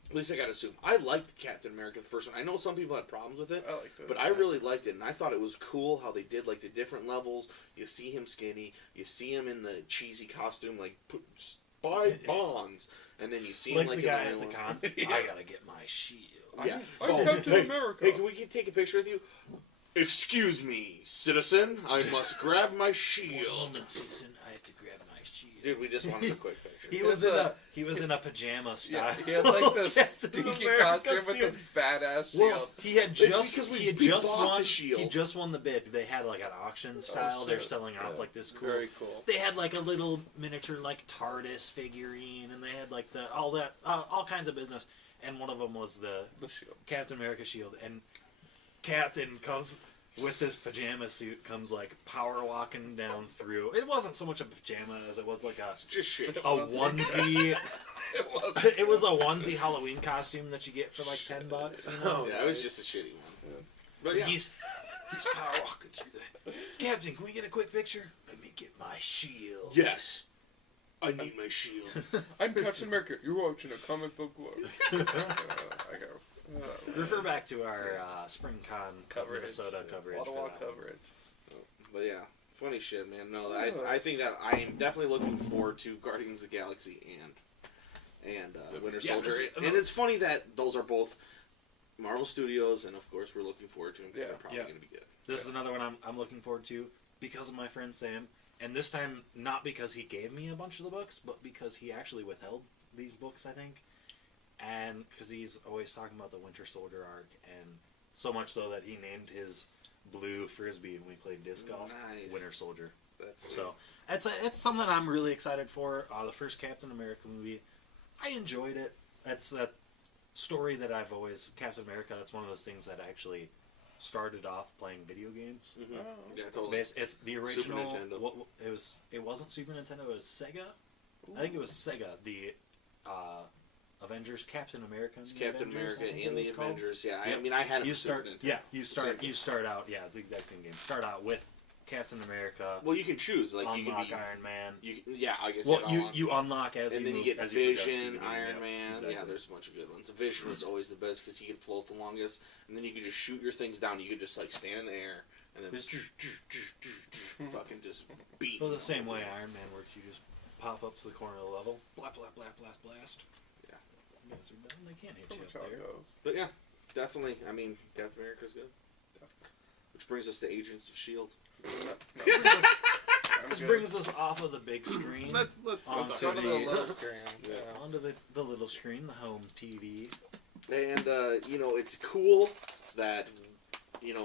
At least I gotta assume. I liked Captain America the first one. I know some people had problems with it, but I really liked it, and I thought it was cool how they did like the different levels. You see him skinny, you see him in the cheesy costume, like spy bonds, and then you see him like the guy at the con. I gotta get my shield. Yeah. I'm Captain America. Hey, can we take a picture with you? Excuse me, citizen. I must grab my shield. Citizen, I have to grab my shield. Dude, we just wanted a quick picture. He was in a pajama style. He had like this stinky costume with this badass shield. Well, he just won the bid. They had like an auction style. They're selling off like this cool. Very cool. They had like a little miniature like TARDIS figurine, and they had like all kinds of business. And one of them was the shield. Captain America shield. And Captain comes with this pajama suit, comes like power walking down through. It wasn't so much a pajama as it was like a onesie. It was a onesie Halloween costume that you get for like $10. Yeah, it was just a shitty one. Yeah. But he's power walking through the. Captain, can we get a quick picture? Let me get my shield. Yes. I need my shield. I'm Captain America. You're watching a comic book look. Refer back to our spring con coverage, Minnesota coverage. Wall-to-wall coverage. But yeah, funny shit, man. No, I think that I am definitely looking forward to Guardians of the Galaxy and Winter Soldier. And it's funny that those are both Marvel Studios, and of course we're looking forward to them because they're probably going to be good. This is another one I'm looking forward to because of my friend Sam. And this time, not because he gave me a bunch of the books, but because he actually withheld these books, I think. And because he's always talking about the Winter Soldier arc, and so much so that he named his blue frisbee when we played disc golf Winter Soldier. So it's something I'm really excited for. The first Captain America movie, I enjoyed it. That's that story that I've always Captain America. That's one of those things that actually started off playing video games. Mm-hmm. Yeah, totally. It's the original. Super Nintendo. It wasn't Super Nintendo. It was Sega. Ooh. I think it was Sega. The Avengers, Captain America. It's Captain America and the Avengers. Yeah, yep. I mean, I had a Super Nintendo. Yeah, you start out. Yeah, it's the exact same game. Start out with Captain America. Well, you can choose. Like unlock you can be Iron Man. I guess. Well, you unlock as and you then move, you get Vision, Iron Man. Exactly. Yeah, there's a bunch of good ones. Vision was always the best because he could float the longest, and then you could just shoot your things down. You could just like stand in the air and then fucking just beat. Well, the same way Iron Man works. You just pop up to the corner of the level, blast. Yeah. You guys are done. They can't hit you up there. But yeah, definitely. I mean, Captain America's good. Definitely. Which brings us to Agents of S.H.I.E.L.D. This brings us off of the big screen. Let's go to the little screen. Yeah. Onto the little screen, the home TV. And, it's cool that,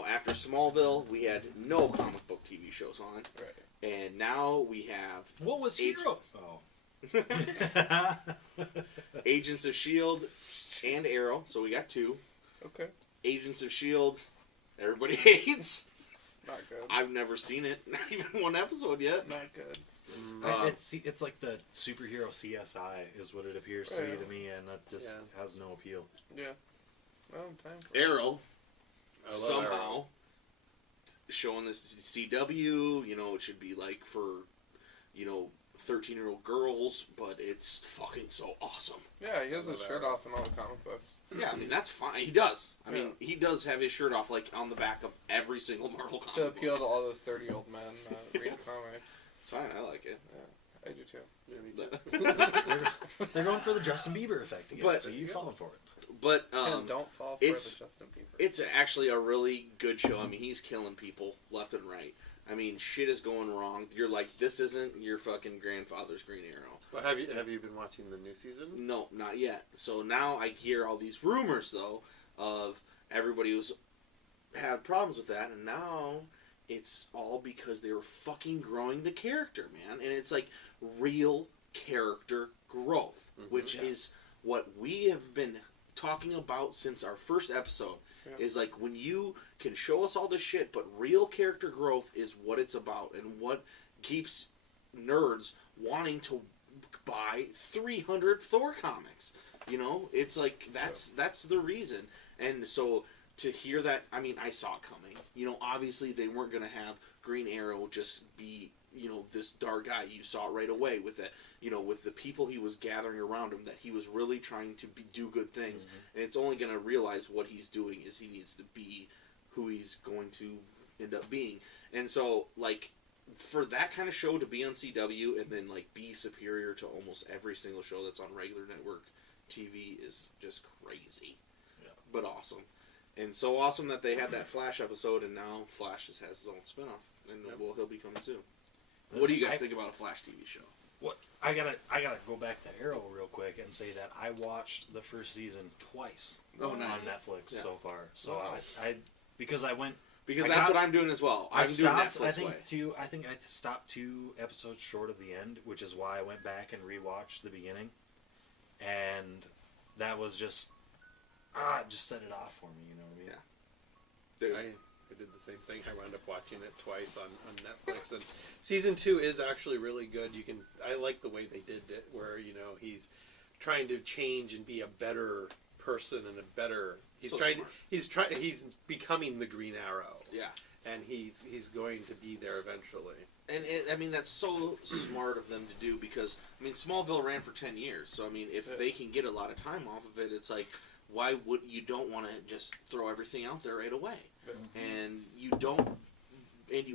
after Smallville, we had no comic book TV shows on. Right. And now we have... What was Hero? Agents of S.H.I.E.L.D. and Arrow, so we got two. Okay. Agents of S.H.I.E.L.D. Everybody hates. Not good. I've never seen it. Not even one episode yet. Not good. It's like the superhero CSI is what it appears to be to me, and that just has no appeal. Yeah. Well, time for Arrow, somehow, Arrow. showing this CW, it should be like for, 13-year-old girls, but it's fucking so awesome. Yeah, he has his shirt off in all the comic books. Yeah, I mean, that's fine. He does. I mean, he does have his shirt off, like, on the back of every single Marvel comic to appeal to all those 30-year-old men reading comics. It's fine. I like it. Yeah, I do too. Yeah, me too. They're going for the Justin Bieber effect again, so you're falling for it. But, and don't fall for the Justin Bieber. It's actually a really good show. I mean, he's killing people left and right. I mean, shit is going wrong. You're like, this isn't your fucking grandfather's Green Arrow. Well, have you been watching the new season? No, not yet. So now I hear all these rumors, though, of everybody who's had problems with that, and now it's all because they were fucking growing the character, man. And it's like real character growth, which is what we have been talking about since our first episode. Is like when you can show us all this shit, but real character growth is what it's about, and what keeps nerds wanting to buy 300 Thor comics. It's like that's the reason. And so to hear that, I mean, I saw it coming. Obviously they weren't gonna have Green Arrow just be this dark guy. You saw it right away with that. With the people he was gathering around him, that he was really trying to do good things. And it's only going to realize what he's doing is he needs to be who he's going to end up being. And so, like, for that kind of show to be on CW and then, like, be superior to almost every single show that's on regular network TV is just crazy. Yeah. But awesome. And so awesome that they had that Flash episode, and now Flash has his own spinoff. And, he'll be coming soon. What do you guys think about a Flash TV show? What I gotta go back to Arrow real quick and say that I watched the first season twice on Netflix so far. So because that's what I'm doing as well. I'm doing Netflix way. I think I stopped 2 episodes short of the end, which is why I went back and rewatched the beginning, and that was just set it off for me. You know what I mean? Yeah. I did the same thing. I wound up watching it twice on Netflix, and season 2 is actually really good. I like the way they did it, where he's trying to change and be a better person and a better. He's becoming the Green Arrow. Yeah, and he's going to be there eventually. And I mean, that's so smart of them to do because, I mean, Smallville ran for 10 years. So, I mean, if they can get a lot of time off of it, it's like, why would you don't want to just throw everything out there right away? And you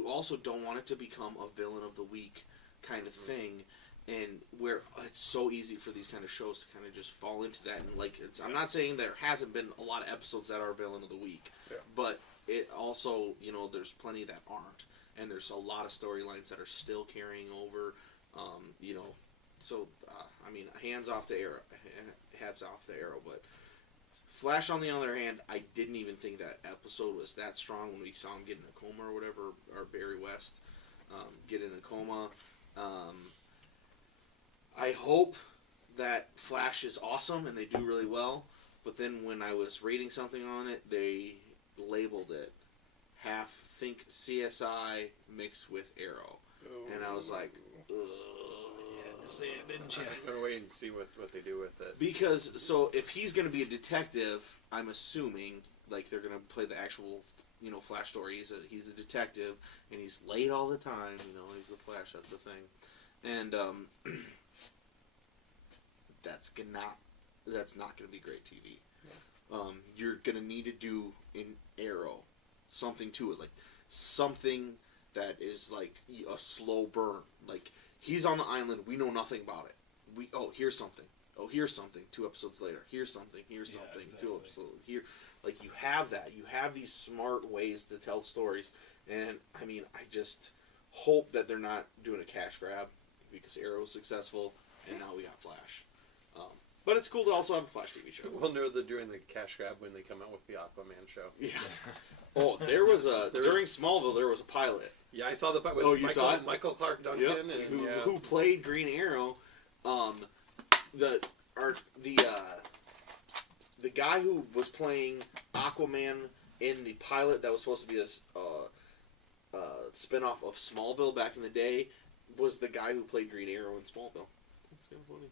also don't want it to become a villain of the week kind of thing. And where it's so easy for these kind of shows to kind of just fall into that. And, like, I'm not saying there hasn't been a lot of episodes that are villain of the week. But it also, you know, there's plenty that aren't. And there's a lot of storylines that are still carrying over, you know. So, I mean, hats off to Arrow. But Flash, on the other hand, I didn't even think that episode was that strong when we saw him get in a coma or whatever, or Barry West get in a coma. I hope that Flash is awesome and they do really well. But then when I was reading something on it, they labeled it think CSI mixed with Arrow. And I was like, ugh. You had to say it, didn't you? I'm going to wait and see what they do with it. Because, so, if he's going to be a detective, I'm assuming, like, they're going to play the actual, you know, Flash story. He's a detective, and he's late all the time, you know, he's the Flash, that's the thing. And, that's not going to be great TV. Yeah. You're going to need to do in Arrow something to it, like something that is like a slow burn. Like, he's on the island, we know nothing about it. Here's something. 2 episodes later. Here's something. Exactly. 2 episodes here. Like, you have that. You have these smart ways to tell stories. And, I mean, I just hope that they're not doing a cash grab because Arrow was successful, and now we got Flash. But it's cool to also have a Flash TV show. We'll know they're doing the cash grab when they come out with the Aquaman show. Yeah. There was during Smallville, there was a pilot. Yeah, I saw the pilot. You saw it? Michael Clark Duncan. Yep. Who played Green Arrow. The guy who was playing Aquaman in the pilot that was supposed to be a spinoff of Smallville back in the day was the guy who played Green Arrow in Smallville. That's kind of funny.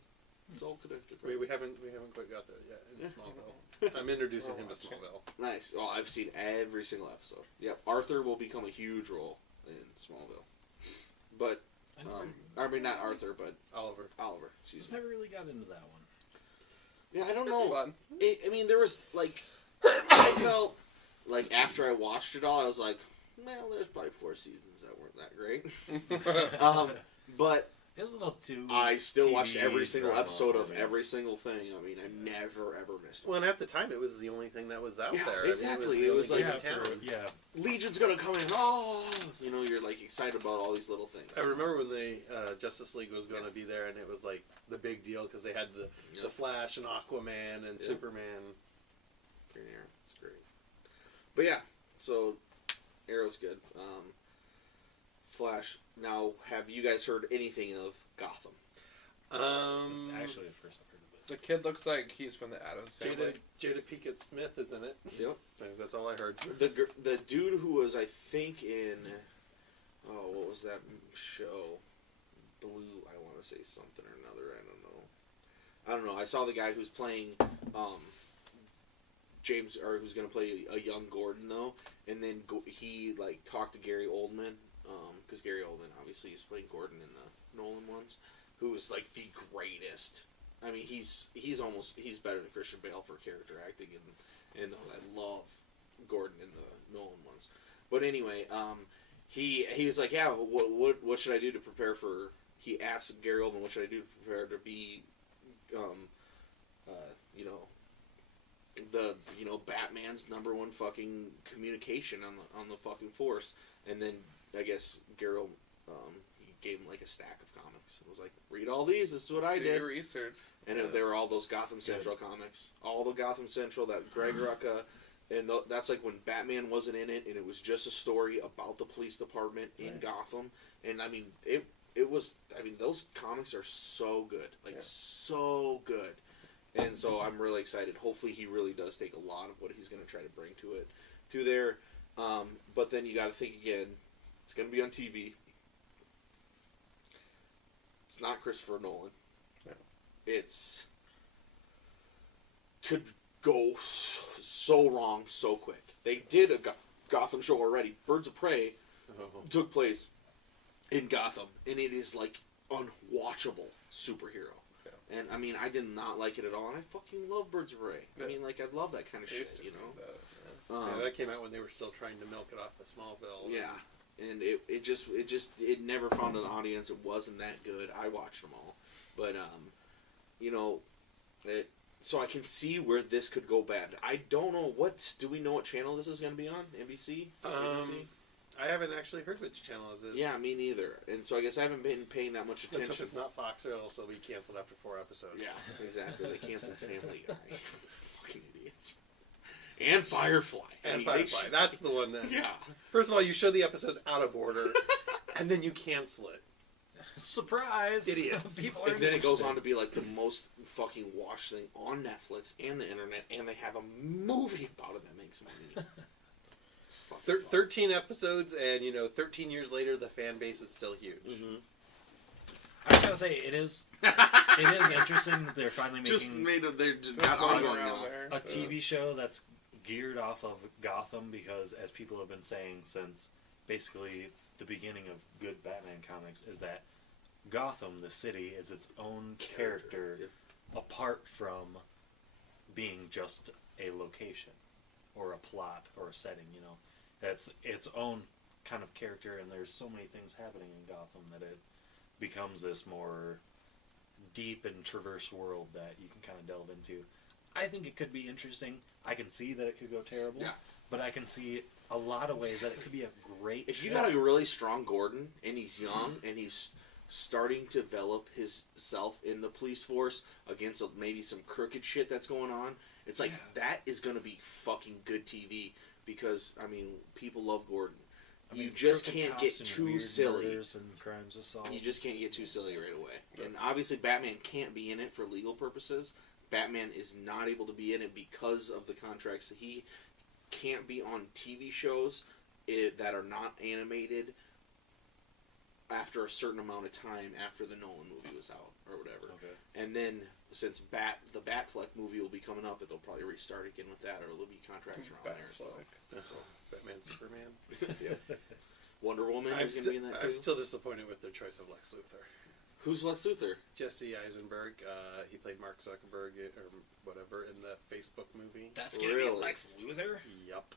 It's all connected. Right? We haven't quite got there yet in Smallville. I'm introducing him to Smallville. Nice. Well, I've seen every single episode. Yep. Arthur will become a huge role in Smallville. But, I mean, not Arthur, but Oliver. Excuse me. Never really got into that one. Yeah, I don't know. It's fun. I mean, there was, like, I felt like after I watched it all, I was like, well, there's probably 4 seasons that weren't that great. But it was a little too. I still TV watched every single drama, episode of every single thing. I mean, I never ever missed one. Well, and at the time, it was the only thing that was out there. Exactly. It was like yeah, Legion's gonna come in. Oh, you know, you're like excited about all these little things. I remember when the Justice League was going to be there, and it was like the big deal because they had the Flash and Aquaman and Superman. Green Arrow, it's great. But yeah, so Arrow's good. Flash. Now, have you guys heard anything of Gotham? This is actually the first I've heard of it. The kid looks like he's from the Addams Family. Jada Pinkett Smith is in it. Yep. That's all I heard. The dude who was, I think, in what was that show? Blue. I want to say something or another. I don't know. I saw the guy who's playing James, or who's going to play a young Gordon though, and then he like talked to Gary Oldman. Because Gary Oldman obviously is playing Gordon in the Nolan ones, who is like the greatest. I mean, he's better than Christian Bale for character acting, and I love Gordon in the Nolan ones. But anyway, he's like, yeah, what should I do to prepare for? He asked Gary Oldman, what should I do to prepare to be, Batman's #1 fucking communication on the fucking force, and then I guess Gary he gave him like a stack of comics. It was like, read all these. This is what I did. Do your research. And they were all those Gotham Central comics, all the Gotham Central that Greg Rucka, and that's like when Batman wasn't in it, and it was just a story about the police department in Gotham. And I mean, it was. I mean, those comics are so good, so good. And so I'm really excited. Hopefully, he really does take a lot of what he's going to try to bring to it through there. But then you got to think again. It's going to be on TV. It's not Christopher Nolan. No. It's could go so wrong so quick. They did a Gotham show already. Birds of Prey took place in Gotham, and it is like unwatchable superhero. Yeah. And I mean, I did not like it at all, and I fucking love Birds of Prey. Yeah. I mean, like, I love that kind of shit, you know. That came out when they were still trying to milk it off of Smallville. Yeah, and it never found an audience. It wasn't that good. I watched them all, but you know, so I can see where this could go bad. I don't know do we know what channel this is going to be on? NBC? ABC? I haven't actually heard which channel it is. Yeah, me neither. And so I guess I haven't been paying that much attention. If it's not Fox, it'll also be canceled after 4 episodes. Yeah, exactly. They canceled Family Guy. Fucking idiots. And Firefly. Firefly. That's the one that... Yeah. First of all, you show the episodes out of order, and then you cancel it. Surprise! Idiots. And then it goes on to be like the most fucking watched thing on Netflix and the internet, and they have a movie about it that makes money. 13 episodes, and 13 years later, the fan base is still huge. Mm-hmm. I was gonna say it is interesting that they're finally making a TV show that's geared off of Gotham, because as people have been saying since basically the beginning of good Batman comics, is that Gotham, the city, is its own character apart from being just a location or a plot or a setting. That's its own kind of character, and there's so many things happening in Gotham that it becomes this more deep and traverse world that you can kind of delve into. I think it could be interesting. I can see that it could go terrible, but I can see a lot of ways that it could be a great If you got a really strong Gordon, and he's young, and he's starting to develop himself in the police force against maybe some crooked shit that's going on, it's like, that is going to be fucking good TV, because, I mean, people love Gordon. You just can't get too silly. And crimes assault. You just can't get too silly right away. Right. And obviously Batman can't be in it for legal purposes. Batman is not able to be in it because of the contracts. He can't be on TV shows that are not animated after a certain amount of time after the Nolan movie was out or whatever. Okay. And then since the Batfleck movie will be coming up, they'll probably restart again with that, or there'll be contracts around there. So. Batman, Superman. Yeah. Wonder Woman is going to be in that too. I'm still disappointed with their choice of Lex Luthor. Who's Lex Luthor? Jesse Eisenberg. He played Mark Zuckerberg or whatever in the Facebook movie. That's going to be Lex Luthor? Yup.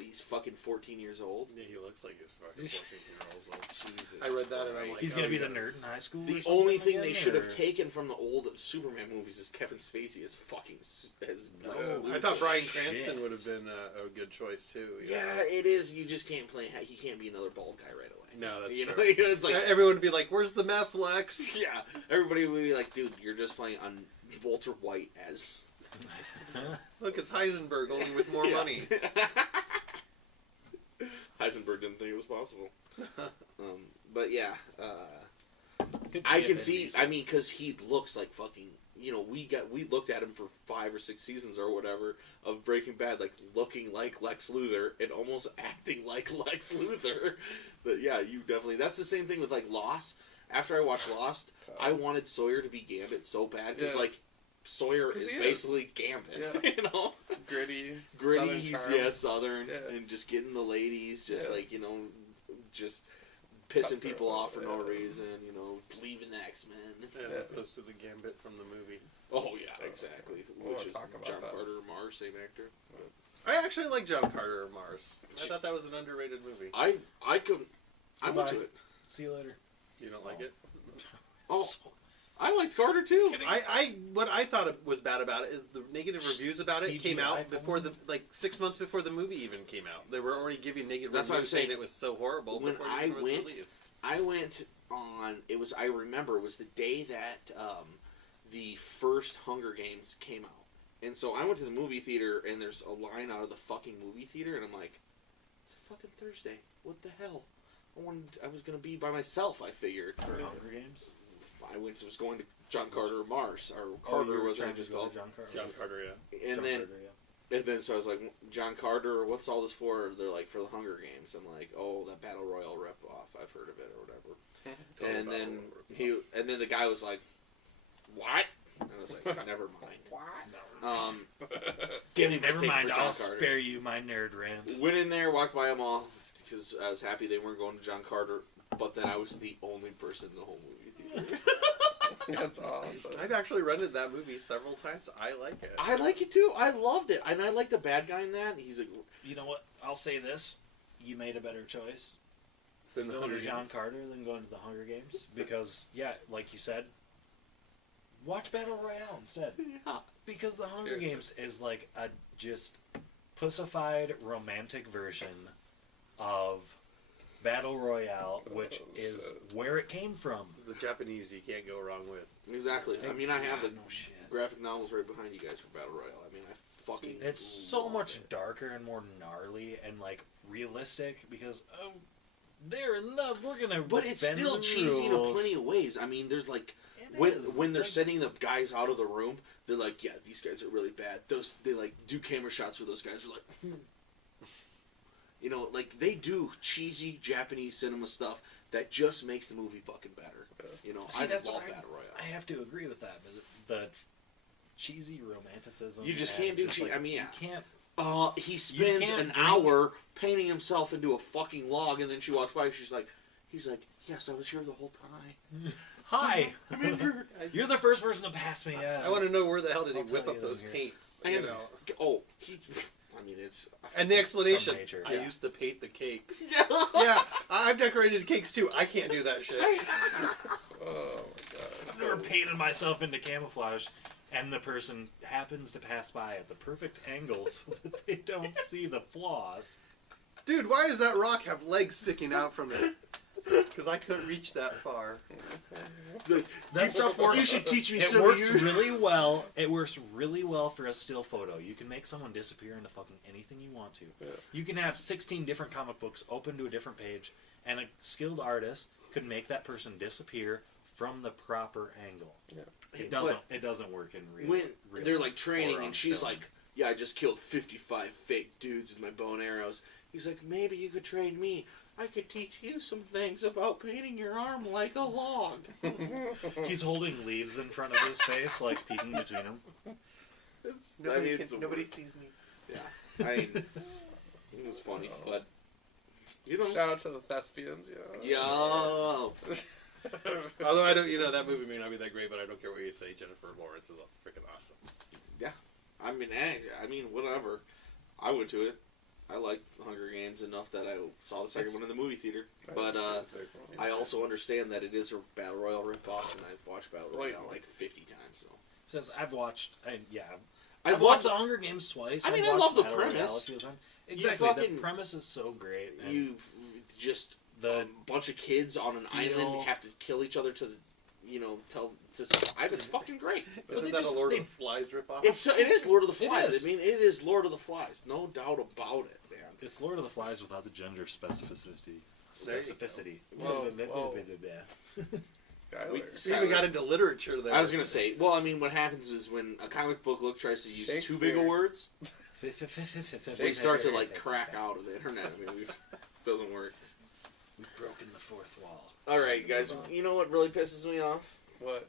He's fucking 14 years old? Yeah, he looks like he's fucking 14 years old. Jesus. I read that and I'm like, he's going to be the nerd in high school? The only thing they should have taken from the old Superman movies is Kevin Spacey as fucking... I thought Bryan Cranston would have been a good choice too. Yeah, it is. You just can't play... He can't be another bald guy right away. No, that's true. It's like, everyone would be like, where's the meth, Lex? Yeah. Everybody would be like, dude, you're just playing on Walter White as... Look, it's Heisenberg, only with more money. Heisenberg didn't think it was possible. But yeah, I can see. I mean, because he looks like fucking. We looked at him for 5 or 6 seasons or whatever of Breaking Bad, like looking like Lex Luthor and almost acting like Lex Luthor. But yeah, you definitely. That's the same thing with like Lost. After I watched Lost, I wanted Sawyer to be Gambit so bad because like. Sawyer is basically Gambit, Gritty, he's Southern, and just getting the ladies, just just pissing people off for no reason, leaving the X-Men. As opposed to the Gambit from the movie. Oh yeah, exactly. Which is John Carter, Mars, same actor. I actually like John Carter of Mars. I thought that was an underrated movie. I went to it. See you later. You don't like it? Oh. I liked Carter too. What I thought was bad about it is the negative reviews about it came out before 6 months before the movie even came out. They were already giving negative reviews saying it was so horrible. When I went on. I remember it was the day that the first Hunger Games came out, and so I went to the movie theater, and there's a line out of the fucking movie theater, and I'm like, it's a fucking Thursday. What the hell? I was gonna be by myself. I figured. For Hunger Games. I was going to John Carter Mars, or Carter was I just called? John Carter, yeah. And then so I was like, John Carter, what's all this for? They're like, for the Hunger Games. I'm like, oh, that Battle Royale rip-off. I've heard of it or whatever. And then the guy was like, what? And I was like, never mind. What? Give me my Never thing mind, for John I'll Carter. spare you my nerd rant. Went in there, walked by them all, because I was happy they weren't going to John Carter, but then I was the only person in the whole movie theater. That's awesome. I've actually rented that movie several times. I like it. I like it too. I loved it. And I like the bad guy in that. He's like, You know what? I'll say this. You made a better choice Then the going to Hunger John Games. Carter than going to the Hunger Games. Because, yeah, like you said, watch Battle Royale instead. yeah. Because the Hunger Seriously. Games is like a just pussified romantic version of Battle Royale, which is where it came from. The Japanese you can't go wrong with. Exactly. I mean, I have the No shit. graphic novels right behind you guys for Battle Royale. I mean, I fucking It's so love much it. darker and more gnarly and like realistic because they're in love. We're gonna. But it's bend still the cheesy in a rules. plenty of ways. I mean, there's like It when is. they're Like, sending the guys out of the room, they're like, yeah, these guys are really bad. They like do camera shots where those guys are like, you know, like they do cheesy Japanese cinema stuff that just makes the movie fucking better. You know, See, I that's love what Battle Royale. I have to agree with that. But the cheesy romanticism. You just and can't do just, cheesy. I mean, yeah. You can't. He spends can't an bring- hour painting himself into a fucking log, and then she walks by. He's like, yes, I was here the whole time. Hi. You're the first person to pass me. I want to know where the hell did he I'll whip tell up you those here. paints? And You know? I mean, it's And the explanation. From nature. I Yeah. used to paint the cakes. yeah. Yeah, I've decorated cakes too. I can't do that shit. Oh my god. I've never painted myself into camouflage, and the person happens to pass by at the perfect angle so that they don't see the flaws. Dude, why does that rock have legs sticking out from it? Because I couldn't reach that far. That stuff works. You should teach me It some works of you. really well. It works really well for a still photo. You can make someone disappear into fucking anything you want to. Yeah. You can have 16 different comic books open to a different page, and a skilled artist could make that person disappear from the proper angle. Yeah. It doesn't work in real. When real they're like training, or on and she's film. like, yeah, I just killed 55 fake dudes with my bow and arrows. He's like, maybe you could train me. I could teach you some things about painting your arm like a log. He's holding leaves in front of his face, like peeking between them. Nobody sees me. Yeah, I mean, it was funny, but you know, Shout out to the thespians, you know. yo, Although I don't, that movie may not be that great, but I don't care what you say. Jennifer Lawrence is freaking awesome. I mean, whatever. I went to it. I liked Hunger Games enough that I saw the second one in the movie theater. But I also understand that it is a Battle Royale ripoff, and I've watched Battle Royale like 50 times. So Since I've watched, I've I've watched watched the Hunger Games twice. I mean, I've I watched love the Battle Royale premise. a few times. You Exactly, fucking- the premise is so great. And you just a bunch of kids on an island have to kill each other to survive. It's fucking great. Isn't that a Lord of the Flies ripoff? It is Lord of the It Flies. is. I mean, it is Lord of the Flies. No doubt about it, man. It's Lord of the Flies without the gender specificity. There you Specificity. Whoa, whoa. We Skylar. even got into literature there. I was gonna say, well, I mean, what happens is when a comic book tries to use too big of words, they start to like crack out of the internet. I mean, it doesn't work. We've broken the fourth wall. All right, guys. You know what really pisses me off? What?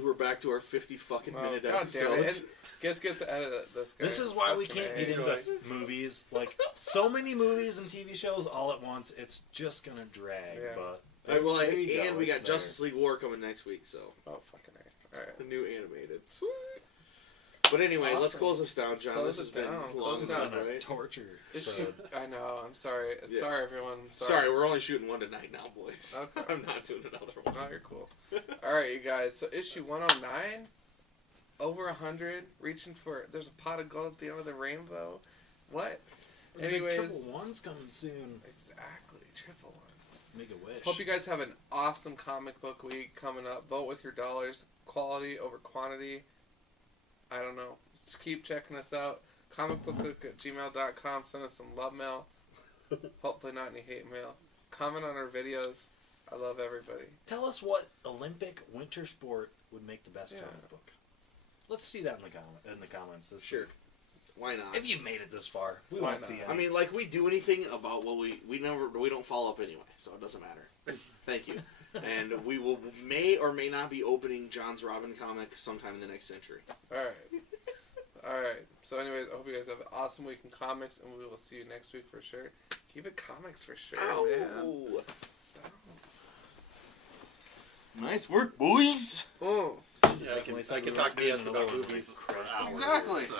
We're back to our 50 fucking Oh, minute God damn it. episodes. And guess gets to edit this guy. This is why we Fucking can't get A. into movies. Like, so many movies and TV shows all at once, it's just gonna drag. Yeah. But Well, there you go, and we it's got there. Justice League War coming next week, so Oh, fucking A. Alright. the new animated. Sweet. But anyway, let's Awesome. close this down, John. Close this it has been down. long Close it enough, down. right? torture. This So, should, I know, I'm sorry. Yeah. Sorry, everyone. Sorry, we're only shooting one tonight now, boys. Okay. I'm not doing another one. No, you're cool. Alright, you guys. So, issue 109, over 100, reaching for. There's a pot of gold at the end of the rainbow. What? the Anyways. Triple One's coming soon. Exactly. Triple ones. Make a wish. Hope you guys have an awesome comic book week coming up. Vote with your dollars. Quality over quantity. I don't know. Just keep checking us out. comicbooklook@gmail.com. Send us some love mail. Hopefully not any hate mail. Comment on our videos. I love everybody. Tell us what Olympic winter sport would make the best Yeah. comic book. Let's see that in the comments this Sure. week. Why not? If you've made it this far, we Why won't not? see it. I mean, like we do anything about what we don't follow up anyway, so it doesn't matter. Thank you. And we may or may not be opening John's Robin comic sometime in the next century. Alright. So anyways, I hope you guys have an awesome week in comics, and we will see you next week for sure. Keep it comics for sure, man. Nice work, boys! Oh. Yeah, I can talk BS about movies for hours. Exactly. So.